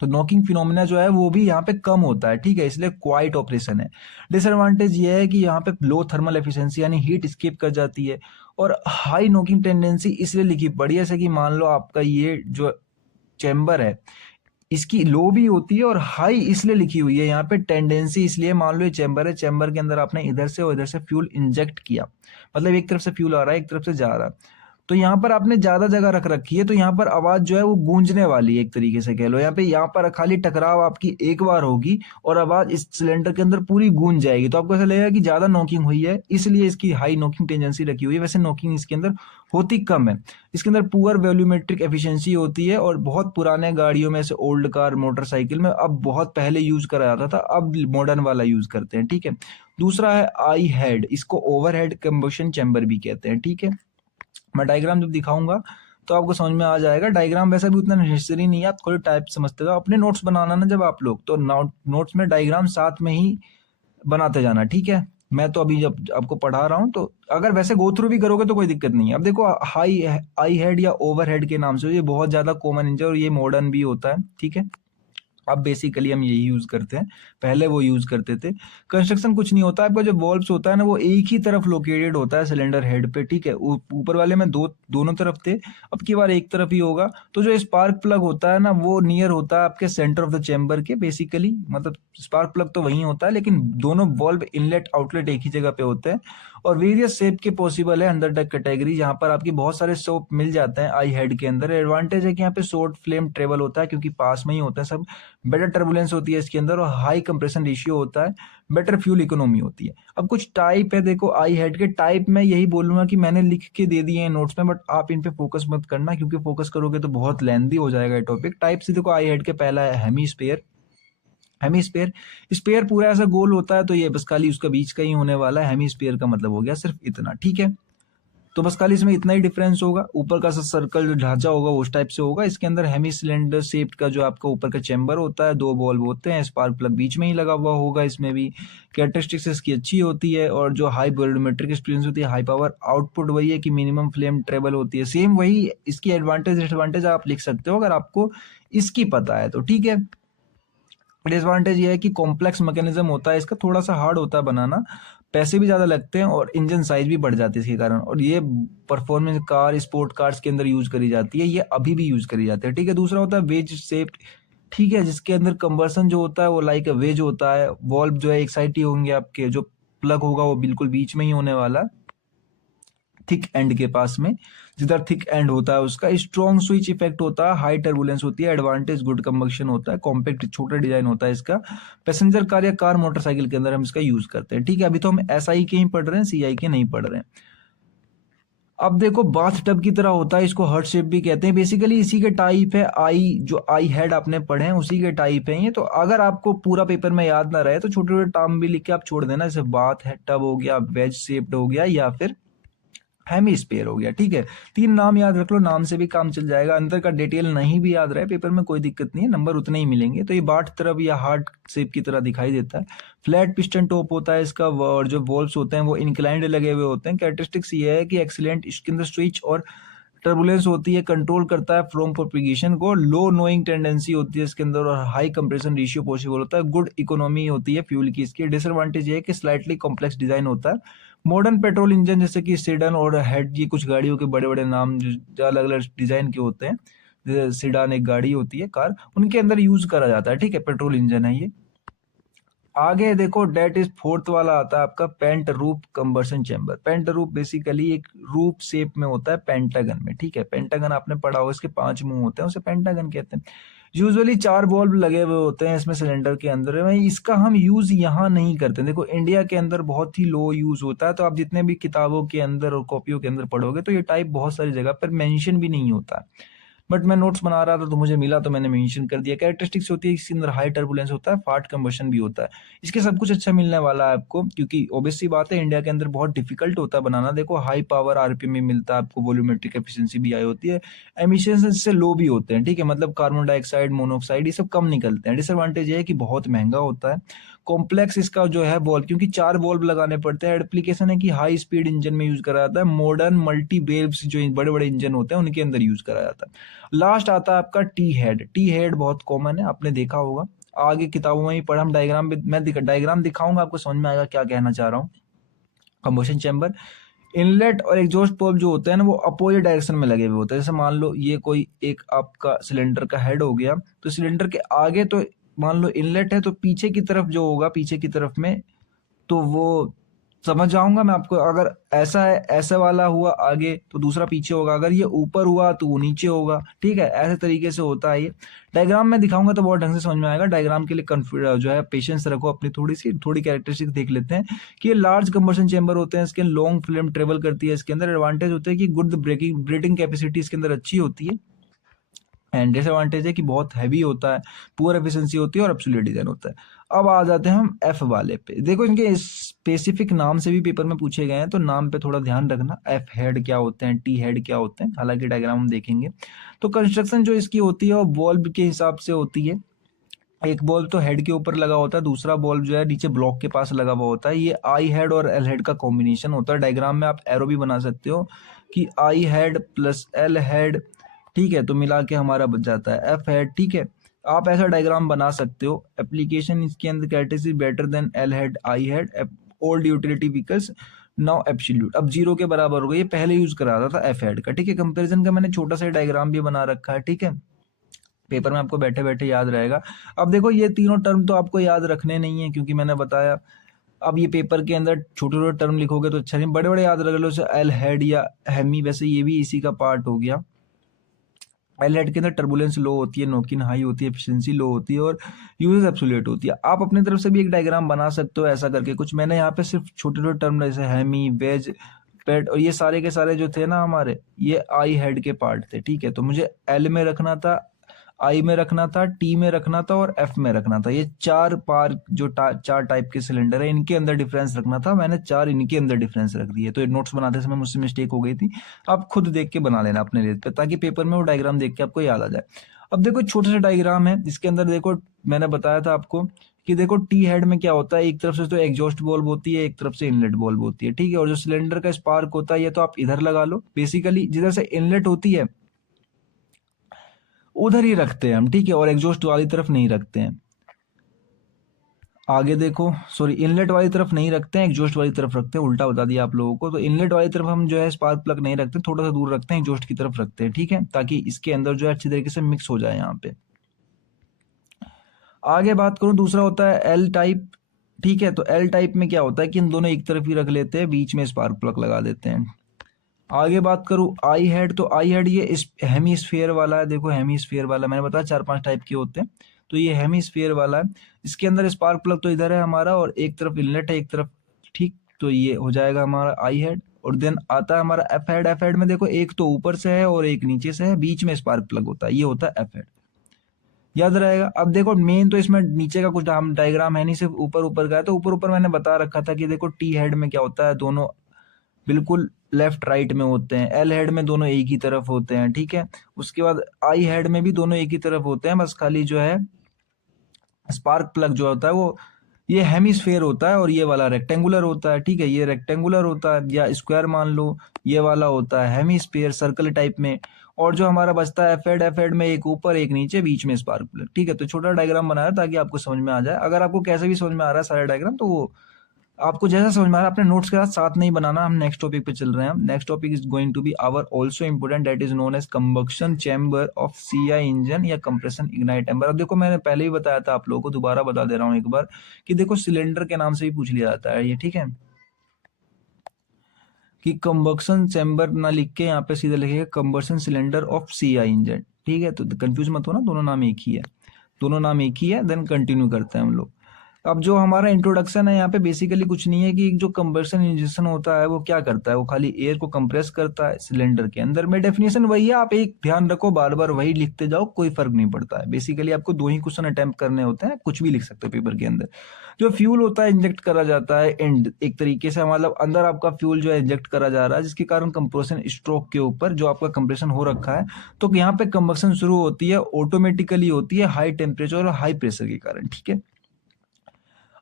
तो नॉकिंग फिनोमिना जो है वो भी यहाँ पे कम होता है। ठीक है, इसलिए क्वाइट ऑपरेशन है। डिसएडवांटेज ये है कि यहाँ पे लो थर्मल एफिशिएंसी यानी हीट स्केप कर जाती है, और हाई नॉकिंग टेंडेंसी इसलिए लिखी पड़ी है जैसे कि मान लो आपका ये जो चैम्बर है इसकी लो भी होती है और हाई इसलिए लिखी हुई है यहाँ पे टेंडेंसी, इसलिए मान लो ये चैम्बर है, चैम्बर के अंदर आपने इधर से और इधर से फ्यूल इंजेक्ट किया, मतलब एक तरफ से फ्यूल आ रहा है एक तरफ से जा रहा है, तो यहाँ पर आपने ज्यादा जगह रख रखी है, तो यहाँ पर आवाज जो है वो गूंजने वाली है एक तरीके से कह लो। यहाँ पर खाली टकराव आपकी एक बार होगी और आवाज इस सिलेंडर के अंदर पूरी गूंज जाएगी, तो आपको ऐसा लगेगा कि ज्यादा नॉकिंग हुई है, इसलिए इसकी हाई नॉकिंग टेंडेंसी रखी हुई है। वैसे नॉकिंग इसके अंदर होती कम है। इसके अंदर पुअर वॉल्यूमेट्रिक एफिशिएंसी होती है, और बहुत पुराने गाड़ियों में से ओल्ड कार मोटरसाइकिल में अब बहुत पहले यूज करा जाता था, अब मॉडर्न वाला यूज करते हैं। ठीक है, दूसरा है आई हेड, इसको ओवरहेड कंबशन चैम्बर भी कहते हैं। ठीक है, मैं डायग्राम जब दिखाऊंगा तो आपको समझ में आ जाएगा। डायग्राम वैसा भी उतना नेसेसरी नहीं है, आप थोड़े टाइप समझते हो। अपने नोट्स बनाना ना जब आप लोग, तो नोट्स में डायग्राम साथ में ही बनाते जाना। ठीक है, मैं तो अभी जब आपको पढ़ा रहा हूं, तो अगर वैसे गो थ्रू भी करोगे तो कोई दिक्कत नहीं है। अब देखो, हाई आई हेड या ओवर हेड के नाम से ये बहुत ज्यादा कॉमन इंजन, और ये मॉडर्न भी होता है। ठीक है, अब बेसिकली हम यही यूज करते हैं, पहले वो यूज करते थे। कंस्ट्रक्शन कुछ नहीं होता, आपका जो वॉल्व्स होता है ना वो एक ही तरफ लोकेटेड होता है सिलेंडर हेड पे। ठीक है, ऊपर वाले में दोनों तरफ थे, अब की बार एक तरफ ही होगा। तो जो स्पार्क प्लग होता है ना वो नियर होता है आपके सेंटर ऑफ द चैम्बर के, बेसिकली मतलब स्पार्क प्लग तो वही होता है, लेकिन दोनों वॉल्व इनलेट आउटलेट एक ही जगह पे होते हैं। और वेरियस शेप के पॉसिबल है अंडर टेक कैटेगरी, जहां पर आपकी बहुत सारे शेप मिल जाते हैं आई हेड के अंदर। एडवांटेज है कि यहाँ पे शॉर्ट फ्लेम ट्रेवल होता है क्योंकि पास में ही होता है सब, बेटर टर्बुलेंस होती है इसके अंदर, और हाई कंप्रेशन रेशियो होता है, बेटर फ्यूल इकोनॉमी होती है। अब कुछ टाइप है, देखो आई हेड के टाइप में यही बोलूंगा कि मैंने लिख के दे दिए हैं नोट्स में, बट आप इन पे फोकस मत करना क्योंकि फोकस करोगे तो बहुत लेंदी हो जाएगा ये टॉपिक। टाइप से देखो, आई हेड के पहला है hemisphere. Hemisphere, sphere पूरा ऐसा गोल होता है, तो ये बस खाली उसका बीच का ही होने वाला है। हेमी स्पेयर का मतलब हो गया सिर्फ इतना। ठीक है, तो बस खाली इसमें इतना ही डिफरेंस होगा, ऊपर का सर्कल जो ढांचा होगा उस टाइप से होगा। इसके अंदर हेमी सिलेंडर शेप्ड का जो आपका ऊपर का चैम्बर होता है, दो बॉल्व होते हैं, स्पार्क प्लग बीच में ही लगा हुआ होगा इसमें भी। कैरेक्टरिस्टिक्स इसकी अच्छी होती है, और जो हाई वॉल्यूमेट्रिक एक्सपीरियंस होती है, हाई पावर आउटपुट वही है कि मिनिमम फ्लेम ट्रेबल होती है, सेम वही। इसकी एडवांटेज डिसएडवांटेज आप लिख सकते हो अगर आपको इसकी पता है तो। ठीक है, डिसएडवांटेज ये है कि कॉम्प्लेक्स मैकेनिज्म होता है इसका, थोड़ा सा हार्ड होता है बनाना, पैसे भी ज्यादा लगते हैं, और इंजन साइज भी बढ़ जाती है इसके कारण। और ये परफॉर्मेंस कार, स्पोर्ट कार्स के अंदर यूज करी जाती है, ये अभी भी यूज करी जाती है। ठीक है, दूसरा होता है वेज शेप्ड। ठीक है, जिसके अंदर कंबर्सन जो होता है वो लाइक वेज होता है, वॉल्व जो है एक साइड ही होंगे आपके, जो प्लग होगा वो बिल्कुल बीच में ही होने वाला, थिक एंड के पास में, जिधर थिक एंड होता है उसका। स्ट्रॉन्ग स्विच इफेक्ट होता है, हाई टर्बुलेंस होती है, एडवांटेज गुड कंबक्शन होता है, कॉम्पैक्ट छोटा डिजाइन होता है इसका। पैसेंजर कार या कार मोटरसाइकिल के अंदर हम इसका यूज करते हैं। ठीक है, अभी तो हम एसआई के ही पढ़ रहे हैं, सीआई के नहीं पढ़ रहे हैं। अब देखो, बाथ टब की तरह होता है, इसको हर्ट शेप भी कहते हैं, बेसिकली इसी के टाइप है। आई जो आई हेड आपने पढ़े हैं उसी के टाइप है ये। तो अगर आपको पूरा पेपर में याद ना रहे तो छोटे छोटे टर्म भी लिख के आप छोड़ देना, जैसे बाथ है, टब हो गया, वेज शेप्ड हो गया, या फिर हेमी स्पेयर हो गया। ठीक है, तीन नाम याद रख लो, नाम से भी काम चल जाएगा। अंदर का डिटेल नहीं भी याद रहे पेपर में कोई दिक्कत नहीं है, नंबर उतने ही मिलेंगे। तो ये बाट तरफ या हार्ट शेप की तरह दिखाई देता है। फ्लैट पिस्टन टॉप होता है इसका, और जो वॉल्व्स होते हैं वो इंक्लाइंड लगे हुए होते हैं। कैरेक्टरिस्टिक्स ये है कि एक्सीलेंट इसके अंदर स्विच और टर्बुलेंस होती है, कंट्रोल करता है फ्रॉम प्रोपिगेशन को, लो नोइंग टेंडेंसी होती है इसके अंदर, और हाई कंप्रेशन रेशियो पॉसिबल होता है, गुड इकोनॉमी होती है फ्यूल की इसकी। डिसएडवांटेज ये है कि स्लाइटली कॉम्प्लेक्स डिजाइन होता है। मॉडर्न पेट्रोल इंजन जैसे कि सीडन और हेड, ये कुछ गाड़ियों के बड़े बड़े नाम जो अलग अलग डिजाइन के होते हैं, जैसे सीडान एक गाड़ी होती है कार, उनके अंदर यूज करा जाता है। ठीक है, पेट्रोल इंजन है ये। आगे देखो, डेट इज फोर्थ वाला आता है आपका pent roof combustion chamber. Pent roof basically एक रूफ शेप में होता है पेंटागन में। ठीक है, पेंटागन आपने पढ़ा होगा, इसके 5 मुंह होते हैं, उसे पेंटागन कहते हैं। यूजुअली 4 बल्ब लगे हुए होते हैं इसमें सिलेंडर के अंदर में, इसका हम यूज यहाँ नहीं करते। देखो इंडिया के अंदर बहुत ही लो यूज होता है, तो आप जितने भी किताबों के अंदर और कॉपियों के अंदर पढ़ोगे तो ये टाइप बहुत सारी जगह पर मेंशन भी नहीं होता है। बट मैं नोट्स बना रहा था तो मुझे मिला तो मैंने मेंशन कर दिया। कैरेक्टरिस्टिक्स होती है इसके अंदर, हाई टर्बुलेंस होता है, फास्ट कंबशन भी होता है। इसके सब कुछ अच्छा मिलने वाला है आपको, क्योंकि ऑब्वियस सी बात है इंडिया के अंदर बहुत डिफिकल्ट होता है बनाना। देखो हाई पावर आरपीएम में मिलता है आपको, वॉल्यूमेट्रिक एफिशिएंसी भी हाई होती है, एमिशंस इससे लो भी होते हैं, ठीक है, मतलब कार्बन डाइऑक्साइड, मोनोऑक्साइड, ये सब कम निकलते हैं। डिसएडवांटेज ये है कि बहुत महंगा होता है। कॉम्प्लेक्स इसका जो है वॉल्व, क्योंकि 4 वॉल्व लगाने पड़ते हैं। एप्लीकेशन है कि हाई स्पीड इंजन में यूज करा जाता है, मॉडर्न मल्टी वेव्स जो बड़े बड़े इंजन होते हैं उनके अंदर यूज करा जाता है। लास्ट आता है आपका टी हेड। टी हेड बहुत कॉमन है, आपने देखा होगा, आगे किताबों में ही पढ़ा। हम डायग्राम भी मैं डायग्राम दिखाऊंगा, आपको समझ में आएगा क्या कहना चाह रहा हूँ। कंबशन चैम्बर, इनलेट और एग्जॉस्ट पोल जो होते हैं ना वो अपोजिट डायरेक्शन में लगे हुए होते हैं। जैसे मान लो ये कोई एक आपका सिलेंडर का हेड हो गया, तो सिलेंडर के आगे तो मान लो इनलेट है, तो पीछे की तरफ जो होगा, पीछे की तरफ में, तो वो समझ जाऊंगा मैं आपको। अगर ऐसा है, ऐसा वाला हुआ आगे तो दूसरा पीछे होगा, अगर ये ऊपर हुआ तो वो नीचे होगा, ठीक है, ऐसे तरीके से होता है ये। डायग्राम में दिखाऊंगा तो बहुत ढंग से समझ में आएगा। डायग्राम के लिए जो है पेशेंस रखो अपनी, थोड़ी कैरेक्टरिस्टिक देख लेते हैं कि ये लार्ज कंबशन चेंबर होते हैं, इसके लॉन्ग फ्लेम ट्रेवल करती है। इसके अंदर एडवांटेज होता है कि गुड ब्रेकिंग कैपेसिटी इसके अंदर अच्छी होती है, एंड डिसएडवांटेज है कि बहुत हैवी होता है, पुअर एफिशिएंसी होती है और एब्सोल्यूट डिजाइन होता है। अब आ जाते हैं हम एफ वाले पे। देखो इनके स्पेसिफिक नाम से भी पेपर में पूछे गए हैं, तो नाम पे थोड़ा ध्यान रखना। एफ हेड क्या होते हैं, टी हेड क्या होते हैं, हालांकि डायग्राम हम देखेंगे। तो कंस्ट्रक्शन जो इसकी होती है वो बॉल्ब के हिसाब से होती है। एक बॉल्ब तो हेड के ऊपर लगा होता है, दूसरा बॉल्ब जो है नीचे ब्लॉक के पास लगा हुआ होता है। ये आई हेड और एल हेड का कॉम्बिनेशन होता है। डायग्राम में आप एरो भी बना सकते हो कि आई हेड प्लस एल हेड, ठीक है, तो मिला के हमारा बच जाता है एफ हेड, ठीक है। आप ऐसा डायग्राम बना सकते हो। एप्लीकेशन इसके अंदर characteristic better than L head I head, old utility vehicles now absolute. अब 0 के बराबर हो गई, ये पहले यूज करा था एफ हेड का, ठीक है। कंपैरिजन का मैंने छोटा सा डायग्राम भी बना रखा है, ठीक है, पेपर में आपको बैठे बैठे याद रहेगा। अब देखो ये तीनों टर्म तो आपको याद रखने नहीं है, क्योंकि मैंने बताया। अब ये पेपर के अंदर छोटे छोटे टर्म लिखोगे तो अच्छा नहीं, बड़े बड़े याद रख लो, जैसे एल हेड या हेमी, वैसे ये भी इसी का पार्ट हो गया। एल हेड के अंदर टर्बुलेंस लो होती है, नोकिन हाई होती है, एफिशिएंसी लो होती है और यूजेस एब्सोल्यूट होती है। आप अपनी तरफ से भी एक डायग्राम बना सकते हो ऐसा करके कुछ। मैंने यहाँ पे सिर्फ छोटे छोटे टर्म जैसे हेमी, वेज, पेड और ये सारे के सारे जो थे ना हमारे, ये आई हेड के पार्ट थे, ठीक है। तो मुझे एल में रखना था, आई में रखना था, टी में रखना था और एफ में रखना था। ये चार पार जो चार टाइप के सिलेंडर है इनके अंदर डिफरेंस रखना था, मैंने चार इनके अंदर डिफरेंस रख दिए। तो ये नोट्स बनाते समय मुझसे मिस्टेक हो गई थी, आप खुद देख के बना लेना अपने लिए पे, ताकि पेपर में वो डायग्राम देख के आपको याद आ जाए। अब देखो छोटे से डायग्राम है, इसके अंदर देखो मैंने बताया था आपको कि देखो टी हेड में क्या होता है, एक तरफ से तो एग्जॉस्ट बॉल्ब होती है, एक तरफ से इनलेट बॉल्ब होती है, ठीक है। और जो सिलेंडर का स्पार्क होता है ये तो आप इधर लगा लो, बेसिकली जिधर से इनलेट होती है उधर ही रखते हैं हम, ठीक है, और एग्जॉस्ट वाली तरफ नहीं रखते हैं। आगे देखो, सॉरी, इनलेट वाली तरफ नहीं रखते हैं, एग्जॉस्ट वाली तरफ रखते हैं, उल्टा बता दिया आप लोगों को। तो इनलेट वाली तरफ हम जो है स्पार्क प्लग नहीं रखते, थोड़ा सा दूर रखते हैं, एग्जॉस्ट की तरफ रखते हैं, ठीक है, ताकि इसके अंदर जो है अच्छी तरीके से मिक्स हो जाए यहाँ पे। आगे बात करूं, दूसरा होता है एल टाइप, ठीक है। तो एल टाइप में क्या होता है कि इन दोनों एक तरफ ही रख लेते हैं, बीच में स्पार्क प्लग लगा देते हैं। आगे बात करूं आई हेड, तो आई हेड ये हेमी स्फीयर वाला है। देखो हेमी स्फीयर वाला मैंने बताया 4-5 टाइप के होते हैं, तो ये हेमी स्फीयर वाला है। इसके अंदर स्पार्क प्लग तो इधर है हमारा और एक तरफ इनलेट है, एक तरफ, ठीक, तो ये हो जाएगा हमारा आई हेड। और देन आता है हमारा एफ हेड। एफ हेड में देखो एक तो ऊपर से है और एक नीचे से है, बीच में स्पार्क प्लग होता है, ये होता है एफ हेड, याद रहेगा। अब देखो मेन तो इसमें नीचे का कुछ डायग्राम है नहीं, सिर्फ ऊपर ऊपर का है। तो ऊपर ऊपर मैंने बता रखा था कि देखो टी हेड में क्या होता है, दोनों बिल्कुल लेफ्ट राइट में होते हैं। एल हेड में दोनों एक ही तरफ होते हैं, ठीक है। उसके बाद आई हेड में भी दोनों एक ही तरफ होते हैं, बस खाली जो है स्पार्क प्लग जो होता है वो ये हेमिस्फेयर होता है और ये वाला रेक्टेंगुलर होता है, ठीक है। ये रेक्टेंगुलर होता है या स्क्वायर मान लो, ये वाला होता है हेमिस्फेयर सर्कल टाइप में। और जो हमारा बचता है एफ हेड में एक ऊपर एक नीचे, बीच में स्पार्क प्लग, ठीक है। तो छोटा डायग्राम बनाया ताकि आपको समझ में आ जाए। अगर आपको कैसे भी समझ में आ रहा है सारा डायग्राम, तो वो आपको जैसा समझ में आ रहा है अपने नोट्स के साथ साथ नहीं बनाना। हम नेक्स्ट टॉपिक पे चल रहे हैं। Next topic is going to be our also important, that is known as combustion chamber of CI engine या कंप्रेशन इग्नाइट चैम्बर। अब देखो मैंने पहले ही बताया था आप लोगों को, दोबारा बता दे रहा हूँ एक बार कि देखो सिलेंडर के नाम से भी पूछ लिया जाता है ये, ठीक है, कि कंबक्शन चैम्बर ना लिख के यहाँ पे सीधे लिखेगा combustion cylinder of CI engine. ठीक है, तो कंफ्यूज मत हो ना, दोनों नाम एक ही है, दोनों नाम एक ही है। देन कंटिन्यू करते हैं हम लोग। अब जो हमारा इंट्रोडक्शन है यहाँ पे बेसिकली कुछ नहीं है कि जो कंबर्सन इंजन होता है वो क्या करता है, वो खाली एयर को कंप्रेस करता है सिलेंडर के अंदर में। डेफिनेशन वही है, आप एक ध्यान रखो, बार बार वही लिखते जाओ, कोई फर्क नहीं पड़ता है। बेसिकली आपको 2 ही क्वेश्चन अटेम्प्ट करने होते हैं, कुछ भी लिख सकते हो पेपर के अंदर। जो फ्यूल होता है इंजेक्ट करा जाता है एंड एक तरीके से, मतलब अंदर आपका फ्यूल जो है इंजेक्ट करा जा रहा है, जिसके कारण कंप्रेशन स्ट्रोक के ऊपर जो आपका कंप्रेशन हो रखा है, तो यहाँ पे कंबक्शन शुरू होती है, ऑटोमेटिकली होती है हाई टेम्परेचर और हाई प्रेशर के कारण। ठीक है,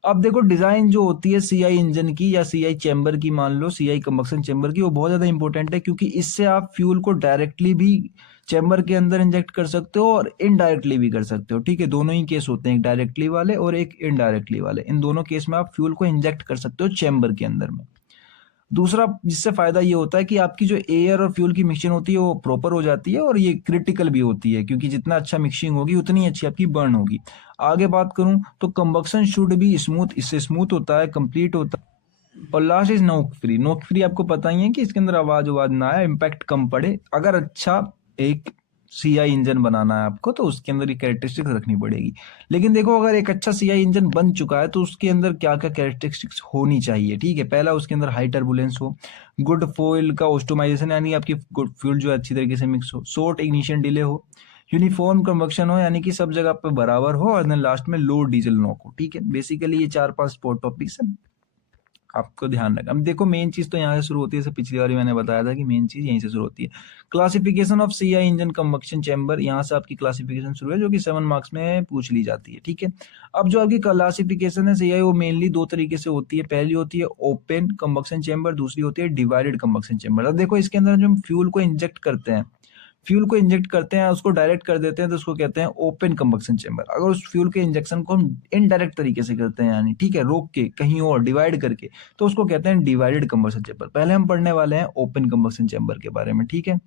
अब देखो डिजाइन जो होती है सीआई इंजन की या सीआई चैम्बर की, मान लो सीआई कंबक्शन चैम्बर की, वो बहुत ज्यादा इंपॉर्टेंट है, क्योंकि इससे आप फ्यूल को डायरेक्टली भी चैम्बर के अंदर इंजेक्ट कर सकते हो और इनडायरेक्टली भी कर सकते हो। ठीक है, दोनों ही केस होते हैं, एक डायरेक्टली वाले और एक इनडायरेक्टली वाले। इन दोनों केस में आप फ्यूल को इंजेक्ट कर सकते हो चैम्बर के अंदर में। दूसरा जिससे फायदा ये होता है कि आपकी जो एयर और फ्यूल की मिक्सिंग होती है वो प्रॉपर हो जाती है, और ये क्रिटिकल भी होती है, क्योंकि जितना अच्छा मिक्सिंग होगी उतनी अच्छी आपकी बर्न होगी। आगे बात करूं तो कंबक्शन शुड भी स्मूथ, इससे स्मूथ होता है, कंप्लीट होता है। और लास्ट इज नोक फ्री। नोक फ्री आपको पता ही है कि इसके अंदर आवाज ना आए, इम्पैक्ट कम पड़े। अगर अच्छा एक सीआई इंजन बनाना है आपको, तो उसके अंदर ये कैरेक्टरिस्टिक्स रखनी पड़ेगी। लेकिन देखो, अगर एक अच्छा सीआई इंजन बन चुका है तो उसके अंदर क्या क्या कैरेक्टरिस्टिक्स होनी चाहिए। ठीक है, पहला उसके अंदर हाई टर्बुलेंस हो, गुड फ्यूल का ऑस्टोमाइजेशन, यानी आपकी फ्यूल जो अच्छी तरीके से मिक्स हो, शॉर्ट इग्निशन डिले हो, यूनिफॉर्म कंबक्शन हो, यानी कि सब जगह पे बराबर हो, और देन लास्ट में लो डीजल नॉक हो। ठीक है, बेसिकली ये 4-5 स्पॉट टॉपिक्स है, आपको ध्यान रखना। अब देखो मेन चीज तो यहाँ से शुरू होती है, जैसे पिछली बार मैंने बताया था कि मेन चीज यहीं से शुरू होती है। Classification of CI engine combustion chamber, यहाँ से आपकी क्लासिफिकेशन शुरू है, जो कि 7 मार्क्स में पूछ ली जाती है। ठीक है, अब जो आपकी क्लासिफिकेशन है सीआई, वो मेनली 2 तरीके से होती है। पहली होती है ओपन कंबक्शन चैम्बर, दूसरी होती है डिवाइडेड कंबक्शन चैम्बर। अब देखो इसके अंदर जो हम फ्यूल को इंजेक्ट करते हैं, उसको डायरेक्ट कर देते हैं, तो उसको कहते हैं ओपन कंबक्शन चेंबर। अगर उस फ्यूल के इंजेक्शन को हम इनडायरेक्ट तरीके से करते हैं, यानी ठीक है रोक के कहीं और डिवाइड करके, तो उसको कहते हैं डिवाइडेड कंबक्शन चेंबर। पहले हम पढ़ने वाले हैं ओपन कंबक्शन चेंबर के बारे में। ठीक है,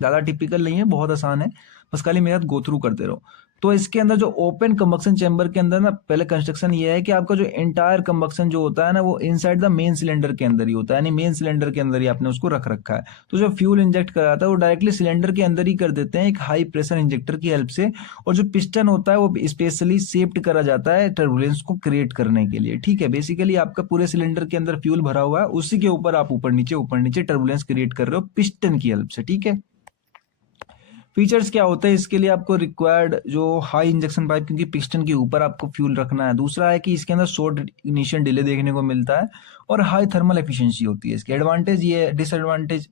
ज्यादा टिपिकल नहीं है, बहुत आसान है, बस खाली मेरे साथ गो थ्रू करते रहो। तो इसके अंदर जो ओपन कंबक्शन चेंबर के अंदर ना, पहले कंस्ट्रक्शन ये है कि आपका जो एंटायर कंबक्शन जो होता है ना, वो इनसाइड द मेन सिलेंडर के अंदर ही होता है, यानी मेन सिलेंडर के अंदर ही आपने उसको रख रखा है। तो जो फ्यूल इंजेक्ट कराता है वो डायरेक्टली सिलेंडर के अंदर ही कर देते हैं, एक हाई प्रेशर इंजेक्टर की हेल्प से। और जो पिस्टन होता है वो स्पेशली शेप्ड करा जाता है टर्बुलेंस को क्रिएट करने के लिए। ठीक है, बेसिकली आपका पूरे सिलेंडर के अंदर फ्यूल भरा हुआ है, उसी के ऊपर आप ऊपर नीचे टर्बुलेंस क्रिएट कर रहे हो पिस्टन की हेल्प से। ठीक है, फीचर्स क्या होते हैं इसके लिए, आपको रिक्वायर्ड जो हाई इंजेक्शन पाइप, क्योंकि पिस्टन के ऊपर आपको फ्यूल रखना है। दूसरा है कि इसके अंदर शॉर्ट इग्निशन डिले देखने को मिलता है, और हाई थर्मल एफिशिएंसी होती है इसकी। एडवांटेज ये, डिसएडवांटेज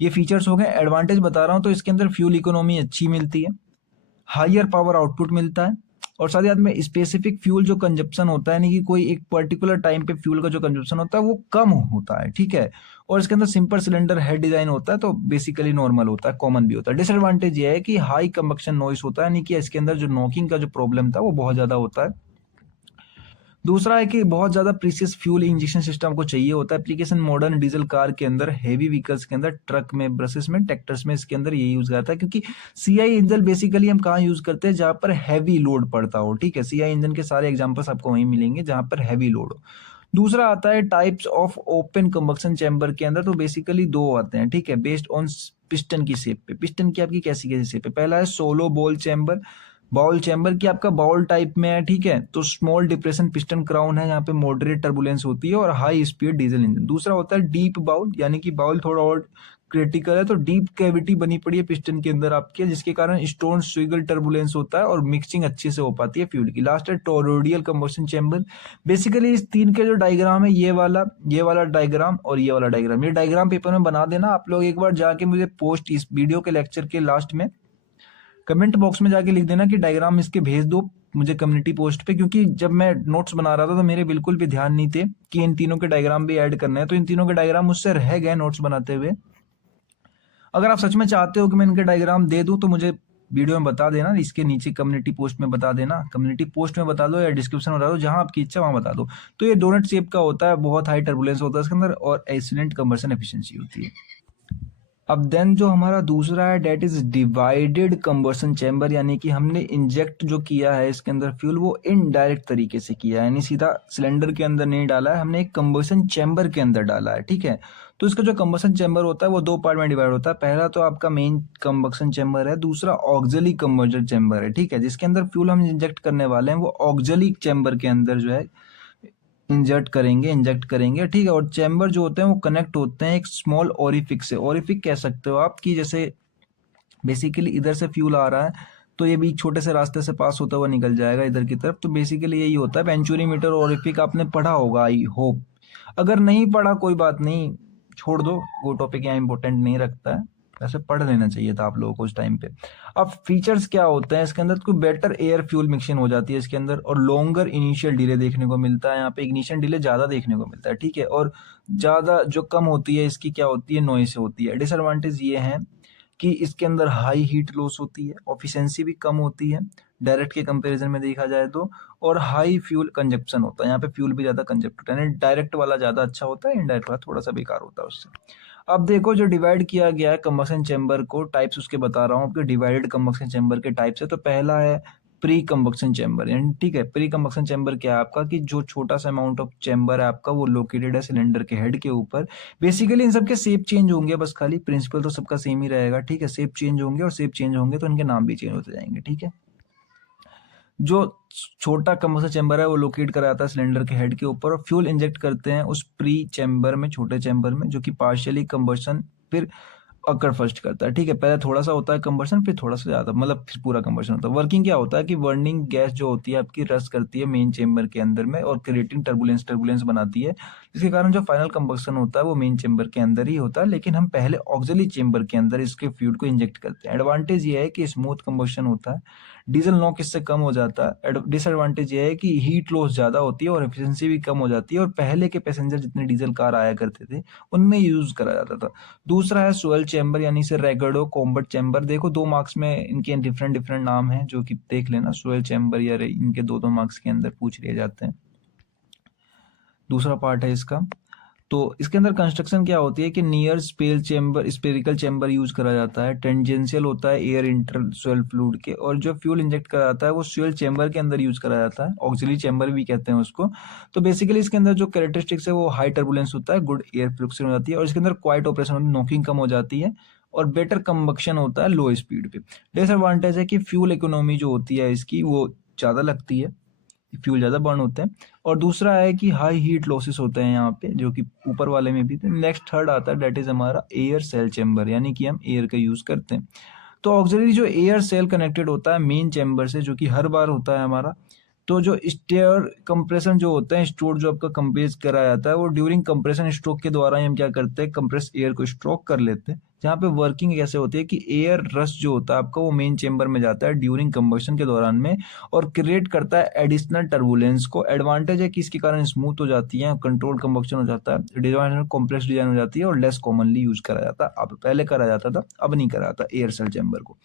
ये फीचर्स हो गए। एडवांटेज बता रहा हूं तो इसके अंदर फ्यूल इकोनॉमी अच्छी मिलती है, हाइयर पावर आउटपुट मिलता है, और साथ ही साथ में स्पेसिफिक फ्यूल जो कंजप्शन होता है, यानी कि कोई एक पर्टिकुलर टाइम पे फ्यूल का जो कंजप्शन होता है वो कम होता है। ठीक है, और इसके अंदर सिंपल सिलेंडर हेड डिजाइन होता है, तो बेसिकली नॉर्मल होता है, कॉमन भी होता है। डिसएडवांटेज ये है कि हाई कंबक्शन नॉइस होता है, यानी कि इसके अंदर जो नॉकिंग का जो प्रॉब्लम था वो बहुत ज्यादा होता है। दूसरा है कि बहुत ज्यादा प्रीसियस फ्यूल इंजेक्शन सिस्टम को चाहिए होता है। एप्लीकेशन मॉडर्न डीजल कार के अंदर, हेवी व्हीकल्स के अंदर, ट्रक में, बसेस में, ट्रैक्टर्स में इसके अंदर ये यूज करता है, क्योंकि सीआई इंजन बेसिकली हम कहाँ यूज करते हैं, जहां पर हैवी लोड पड़ता हो। ठीक है, सीआई इंजन के सारे एग्जांपल्स आपको वहीं मिलेंगे जहां पर हैवी लोड हो। दूसरा आता है types of open combustion chamber के अंदर, तो बेसिकली 2 आते हैं। ठीक है, बेस्ड ऑन पिस्टन की शेप पे। पिस्टन की आपकी कैसी कैसी शेप है, पहला है shallow bowl chamber. Bowl chamber की आपका बाउल टाइप में है। ठीक है, तो स्मॉल डिप्रेशन पिस्टन क्राउन है, यहाँ पे मॉडरेट टर्बुलेंस होती है और हाई स्पीड डीजल इंजन। दूसरा होता है डीप बाउल, यानी कि बाउल थोड़ा और क्रिटिकल है, तो डीप कैविटी बनी पड़ी है पिस्टन के अंदर आपके, जिसके कारण स्टोन स्विगल टर्बुलेंस होता है और मिक्सिंग अच्छे से हो पाती है फ्यूल की। लास्ट है टोरोडियल कंबशन चैम्बर। बेसिकली इस 3 के जो डायग्राम है, ये वाला डायग्राम और ये वाला डायग्राम, ये डायग्राम पेपर में बना देना आप लोग एक बार जाके, मुझे पोस्ट इस वीडियो के लेक्चर के लास्ट में कमेंट बॉक्स में जाके लिख देना कि डायग्राम इसके भेज दो मुझे कम्युनिटी पोस्ट पे, क्योंकि जब मैं नोट्स बना रहा था तो मेरे बिल्कुल भी ध्यान नहीं थे कि इन तीनों के डायग्राम भी ऐड करने हैं, तो इन तीनों के डायग्राम मुझसे रह गए नोट्स बनाते हुए। अगर आप सच में चाहते हो कि मैं इनके डायग्राम दे दूं तो मुझे वीडियो में बता देना, इसके नीचे कम्युनिटी पोस्ट में बता देना, कम्युनिटी पोस्ट में बता दो या डिस्क्रिप्शन में बता दो, जहां आपकी इच्छा वहां बता दो। तो ये डोनट शेप का होता है, बहुत हाई टर्बुलेंस होता है इसके अंदर और एक्सीलेंट कंबशन एफिशिएंसी होती है। अब देन जो हमारा दूसरा है डेट इज डिवाइडेड कंबर्सन चैम्बर, यानी कि हमने इंजेक्ट जो किया है इसके अंदर फ्यूल वो इनडायरेक्ट तरीके से किया है, यानी सीधा सिलेंडर के अंदर नहीं डाला है, हमने एक कंबर्सन चैम्बर के अंदर डाला है। ठीक है, तो इसका जो कंबर्सन चैम्बर होता है वो दो पार्ट में डिवाइड होता है। पहला तो आपका मेन कंबक्शन चैम्बर है, दूसरा ऑक्सिलरी कंबर्जन चैम्बर है। ठीक है, जिसके अंदर फ्यूल हम इंजेक्ट करने वाले हैं वो ऑक्सिलरी चैम्बर के अंदर जो है इंजेक्ट करेंगे। ठीक है, और चैम्बर जो होते हैं वो कनेक्ट होते हैं एक स्मॉल ओरिफिक से। ओरिफिक कह सकते हो आप कि जैसे बेसिकली इधर से फ्यूल आ रहा है तो ये भी छोटे से रास्ते से पास होता हुआ निकल जाएगा इधर की तरफ। तो बेसिकली यही होता है। वेंचुरीमीटर और ओरिफिक आपने पढ़ा होगा आई होप। अगर नहीं पढ़ा कोई बात नहीं, छोड़ दो, वो टॉपिक यहाँ इंपॉर्टेंट नहीं रखता है, वैसे पढ़ लेना चाहिए था आप लोगों को उस टाइम पे। अब फीचर्स क्या होते हैं इसके अंदर, कोई बेटर एयर फ्यूल मिक्सिंग हो जाती है इसके अंदर, और लॉन्गर इनिशियल डिले देखने को मिलता है। यहाँ पे इनिशियल डिले ज्यादा देखने को मिलता है। ठीक है, और ज्यादा जो कम होती है इसकी क्या होती है, नॉइस होती है। डिसएडवांटेज ये है कि इसके अंदर हाई हीट लॉस होती है, एफिशिएंसी भी कम होती है डायरेक्ट के कंपैरिजन में देखा जाए तो, और हाई फ्यूल कंजप्शन होता है। यहाँ पे फ्यूल भी ज्यादा कंजप्ट होता है, यानी डायरेक्ट वाला ज्यादा अच्छा होता है, इनडायरेक्ट वाला थोड़ा सा बेकार होता है उससे। अब देखो जो डिवाइड किया गया है कंबशन चैम्बर को, टाइप्स उसके बता रहा हूँ आपके डिवाइडेड कंबशन चैम्बर के टाइप्स है। तो पहला है प्री कंबक्शन चैम्बर, यानी ठीक है, प्री कंबक्शन चैम्बर क्या है आपका कि जो छोटा सा अमाउंट ऑफ चैम्बर है आपका वो लोकेटेड है सिलेंडर के हेड के ऊपर। बेसिकली इन सबके शेप चेंज होंगे, बस खाली प्रिंसिपल तो सबका सेम ही रहेगा। ठीक है, शेप चेंज होंगे, और शेप चेंज होंगे तो इनके नाम भी चेंज होते जाएंगे। ठीक है, जो छोटा कंबशन चैम्बर है वो लोकेट करा जाता है सिलेंडर के हेड के ऊपर, और फ्यूल इंजेक्ट करते हैं उस प्री चैम्बर में, छोटे चैम्बर में, जो कि पार्शियली कंबशन फिर अकर फर्स्ट करता है। ठीक है, पहले थोड़ा सा होता है कंबर्सन, फिर थोड़ा सा ज्यादा, मतलब फिर पूरा कंबर्सन होता है। वर्किंग क्या होता है कि बर्निंग गैस जो होती है आपकी रश करती है मेन चेम्बर के अंदर में, और क्रिएटिंग टर्बुलेंस बनाती है, जिसके कारण जो फाइनल कंबर्सन होता है वो मेन चेम्बर के अंदर ही होता है। लेकिन हम पहले ऑक्सिलरी चेम्बर के अंदर इसके फ्लूइड को इंजेक्ट करते हैं। एडवांटेज ये है कि स्मूथ कंबर्सन होता है, डीजल नॉक इससे कम हो जाता है। डिसएडवांटेज ये है कि हीट लॉस ज्यादा होती है और एफिशिएंसी भी कम हो जाती है, और पहले के पैसेंजर जितने डीजल कार आया करते थे उनमें यूज करा जाता था। दूसरा है सोयल चैम्बर, यानी से रेगर्डो कॉम्बट चैम्बर। देखो 2 मार्क्स में इनके डिफरेंट डिफरेंट नाम हैं, जो कि देख लेना, सोयल चैम्बर या इनके 2-2 मार्क्स के अंदर पूछ लिए जाते हैं। दूसरा पार्ट है इसका। तो इसके अंदर कंस्ट्रक्शन क्या होती है कि near spell chamber, spherical chamber use करा जाता है। टेंजेंशियल होता है एयर इंटर सोयल फ्लूइड के, और जो फ्यूल इंजेक्ट करा जाता है वो सोयल चैम्बर के अंदर यूज करा जाता है, ऑक्सिलरी चैम्बर भी कहते हैं उसको। तो बेसिकली इसके अंदर जो कैरेक्टरिस्टिक्स है वो हाई टर्बुलेंस होता है, गुड एयर फ्लक्शन हो जाती है, और इसके अंदर क्वाइट ऑपरेशन होती है, नॉकिंग कम हो जाती है, और बेटर कंबक्शन होता है लो स्पीड पे। डिसएडवांटेज है कि फ्यूल इकोनॉमी जो होती है इसकी वो ज्यादा लगती है, फ्यूल ज्यादा बर्न होते हैं, और दूसरा है कि हाई हीट लॉसेस होते हैं यहाँ पे, जो कि ऊपर वाले में भी थे। नेक्स्ट थर्ड आता है डेट इज हमारा एयर सेल चैम्बर, यानी कि हम एयर का यूज करते हैं। तो ऑक्सिलरी जो एयर सेल कनेक्टेड होता है मेन चैम्बर से, जो कि हर बार होता है हमारा। तो जो स्टेयर कंप्रेशन जो होता है, स्टोर जो आपका कंप्रेस करा जाता है, वो ड्यूरिंग कंप्रेशन स्ट्रोक के द्वारा हम क्या करते हैं, कंप्रेस एयर को स्ट्रोक कर लेते हैं। जहाँ पे वर्किंग कैसे होती है कि एयर रश जो होता है आपका वो मेन चेम्बर में जाता है ड्यूरिंग कंबशन के दौरान में, और क्रिएट करता है एडिशनल टर्बुलेंस को। एडवांटेज है कि इसके कारण स्मूथ हो जाती है, कंट्रोल कंबक्शन हो जाता है, डिजाइन कॉम्प्लेक्स डिजाइन हो जाती है, और लेस कॉमनली यूज करा जाता है। अब पहले करा जाता था, अब नहीं करा जाता एयर सेल चैम्बर को।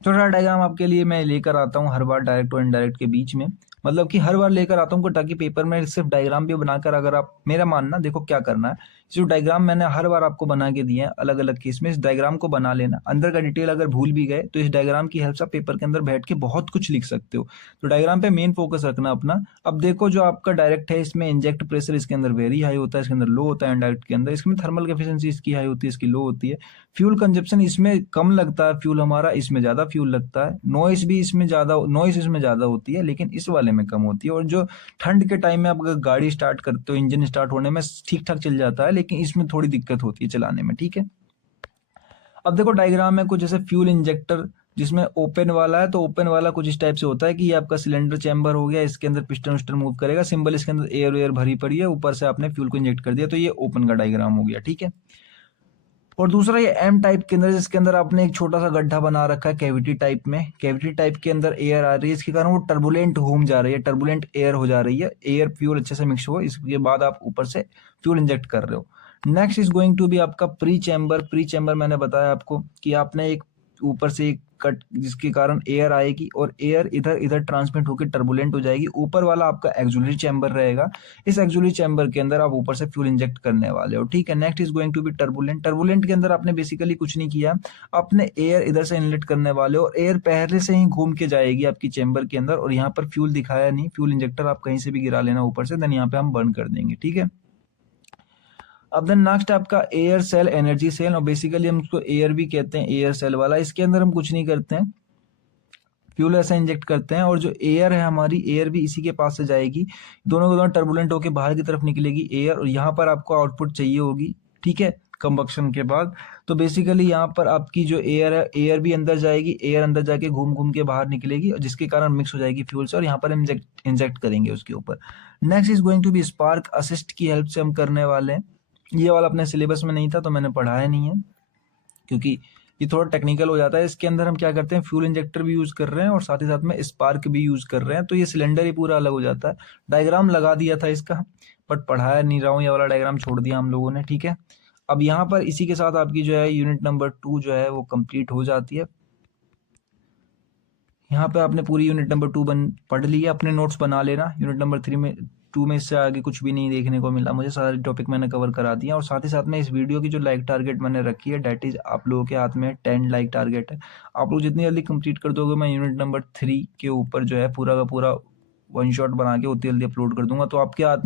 छोटा डायग्राम आपके लिए मैं लेकर आता हूँ हर बार डायरेक्ट और इनडायरेक्ट के बीच में, मतलब कि हर बार लेकर आता हूँ ताकि पेपर में सिर्फ डायग्राम भी बनाकर, अगर आप मेरा मानना, देखो क्या करना है, जो डायग्राम मैंने हर बार आपको बना के दिए हैं अलग अलग केस में, इस डायग्राम को बना लेना। अंदर का डिटेल अगर भूल भी गए तो इस डायग्राम की हेल्प से पेपर के अंदर बैठ के बहुत कुछ लिख सकते हो। तो डायग्राम पे मेन फोकस रखना अपना। अब देखो जो आपका डायरेक्ट है इसमें इंजेक्ट प्रेशर इसके अंदर वेरी हाई होता है, इसके अंदर लो होता है। इनडायरेक्ट के अंदर इसमें थर्मल एफिशिएंसी इसकी हाई होती है, इसकी लो होती है। फ्यूल कंजप्शन इसमें कम लगता है फ्यूल हमारा, इसमें ज्यादा फ्यूल लगता है। नॉइस भी इसमें ज्यादा, नॉइस इसमें ज्यादा होती है लेकिन इस वाले में कम होती है। और जो ठंड के टाइम में आप अगर गाड़ी स्टार्ट करते हो, इंजन स्टार्ट होने में ठीक ठाक चल जाता है, लेकिन इसमें थोड़ी दिक्कत होती है चलाने में। ठीक है, अब देखो डायग्राम में कुछ जैसे फ्यूल इंजेक्टर जिसमें ओपन वाला है, तो ओपन वाला कुछ इस टाइप से होता है कि ये आपका सिलेंडर चैम्बर हो गया, इसके अंदर पिस्टन विस्टन मूव करेगा, सिंबल इसके अंदर एयर वेयर भरी पड़ी है, ऊपर से आपने फ्यूल को इंजेक्ट कर दिया, तो ये ओपन का डायग्राम हो गया। ठीक है, और दूसरा ये एम टाइप के अंदर, जिसके अंदर आपने एक छोटा सा गड्ढा बना रखा है कैविटी टाइप में, कैविटी टाइप के अंदर एयर आ रही है, इसके कारण वो टर्बुलेंट होम जा रही है, टर्बुलेंट एयर हो जा रही है, एयर फ्यूल अच्छे से मिक्स हो, इसके बाद आप ऊपर से फ्यूल इंजेक्ट कर रहे हो। Next is going to be आपका प्री चैम्बर। प्री चैम्बर मैंने बताया आपको कि आपने एक ऊपर से एक कट, जिसके कारण एयर आएगी और एयर इधर इधर ट्रांसमिट होकर टर्बुलेंट हो जाएगी। ऊपर वाला आपका एक्सुलरी चैम्बर रहेगा, इस एक्सुलरी चैम्बर के अंदर आप ऊपर से फ्यूल इंजेक्ट करने वाले हो, ठीक है। Next is going to be turbulent. Turbulent के अंदर आपने बेसिकली कुछ नहीं किया, आपने एयर इधर से इनलेट करने वाले हो और एयर पहले से ही घूम के जाएगी आपकी चैम्बर के अंदर, और यहाँ पर फ्यूल दिखाया नहीं, फ्यूल इंजेक्टर आप कहीं से भी गिरा लेना ऊपर से, देन यहाँ पे हम बर्न कर देंगे, ठीक है। अब देन नेक्स्ट आपका एयर सेल, एनर्जी सेल, और बेसिकली हम उसको एयर भी कहते हैं, एयर सेल वाला। इसके अंदर हम कुछ नहीं करते हैं, फ्यूल ऐसा इंजेक्ट करते हैं और जो एयर है हमारी, एयर भी इसी के पास से जाएगी, दोनों के दोनों टर्बुलेंट होकर बाहर की तरफ निकलेगी एयर, और यहाँ पर आपको आउटपुट चाहिए होगी, ठीक है, कंबक्शन के बाद। तो बेसिकली यहाँ पर आपकी जो एयर है, एयर भी अंदर जाएगी, एयर अंदर जाके घूम घूम के बाहर निकलेगी, जिसके कारण मिक्स हो जाएगी फ्यूल से, और यहाँ पर इंजेक्ट करेंगे उसके ऊपर। Next is going to be spark assist की हेल्प से हम करने वाले हैं। ये वाला अपने सिलेबस में नहीं था तो मैंने पढ़ाया नहीं है, क्योंकि ये थोड़ा टेक्निकल हो जाता है। इसके अंदर हम क्या करते हैं, फ्यूल इंजेक्टर भी यूज कर रहे हैं और साथ ही साथ में स्पार्क भी यूज कर रहे हैं, तो ये सिलेंडर ही पूरा अलग हो जाता है। डायग्राम लगा दिया था इसका, बट पढ़ाया नहीं रहा हूँ, ये वाला डायग्राम छोड़ दिया हम लोगों ने, ठीक है। अब यहाँ पर इसी के साथ आपकी जो है यूनिट नंबर 2 जो है वो कंप्लीट हो जाती है। यहाँ पे आपने पूरी यूनिट नंबर 2 पढ़ ली है, अपने नोट्स बना लेना। यूनिट नंबर 2 में इससे आगे कुछ भी नहीं देखने को मिला मुझे, सारे टॉपिक मैंने कवर करा दिया। और साथ ही साथ में इस वीडियो की जो लाइक टारगेट मैंने रखी है, डेट इज आप लोगों के हाथ में 10 लाइक टारगेट है। आप लोग जितनी जल्दी कंप्लीट कर दोगे, मैं यूनिट नंबर 3 के ऊपर जो है पूरा का पूरा वन शॉट बना के उतनी जल्दी अपलोड कर दूंगा, तो आपके हाथ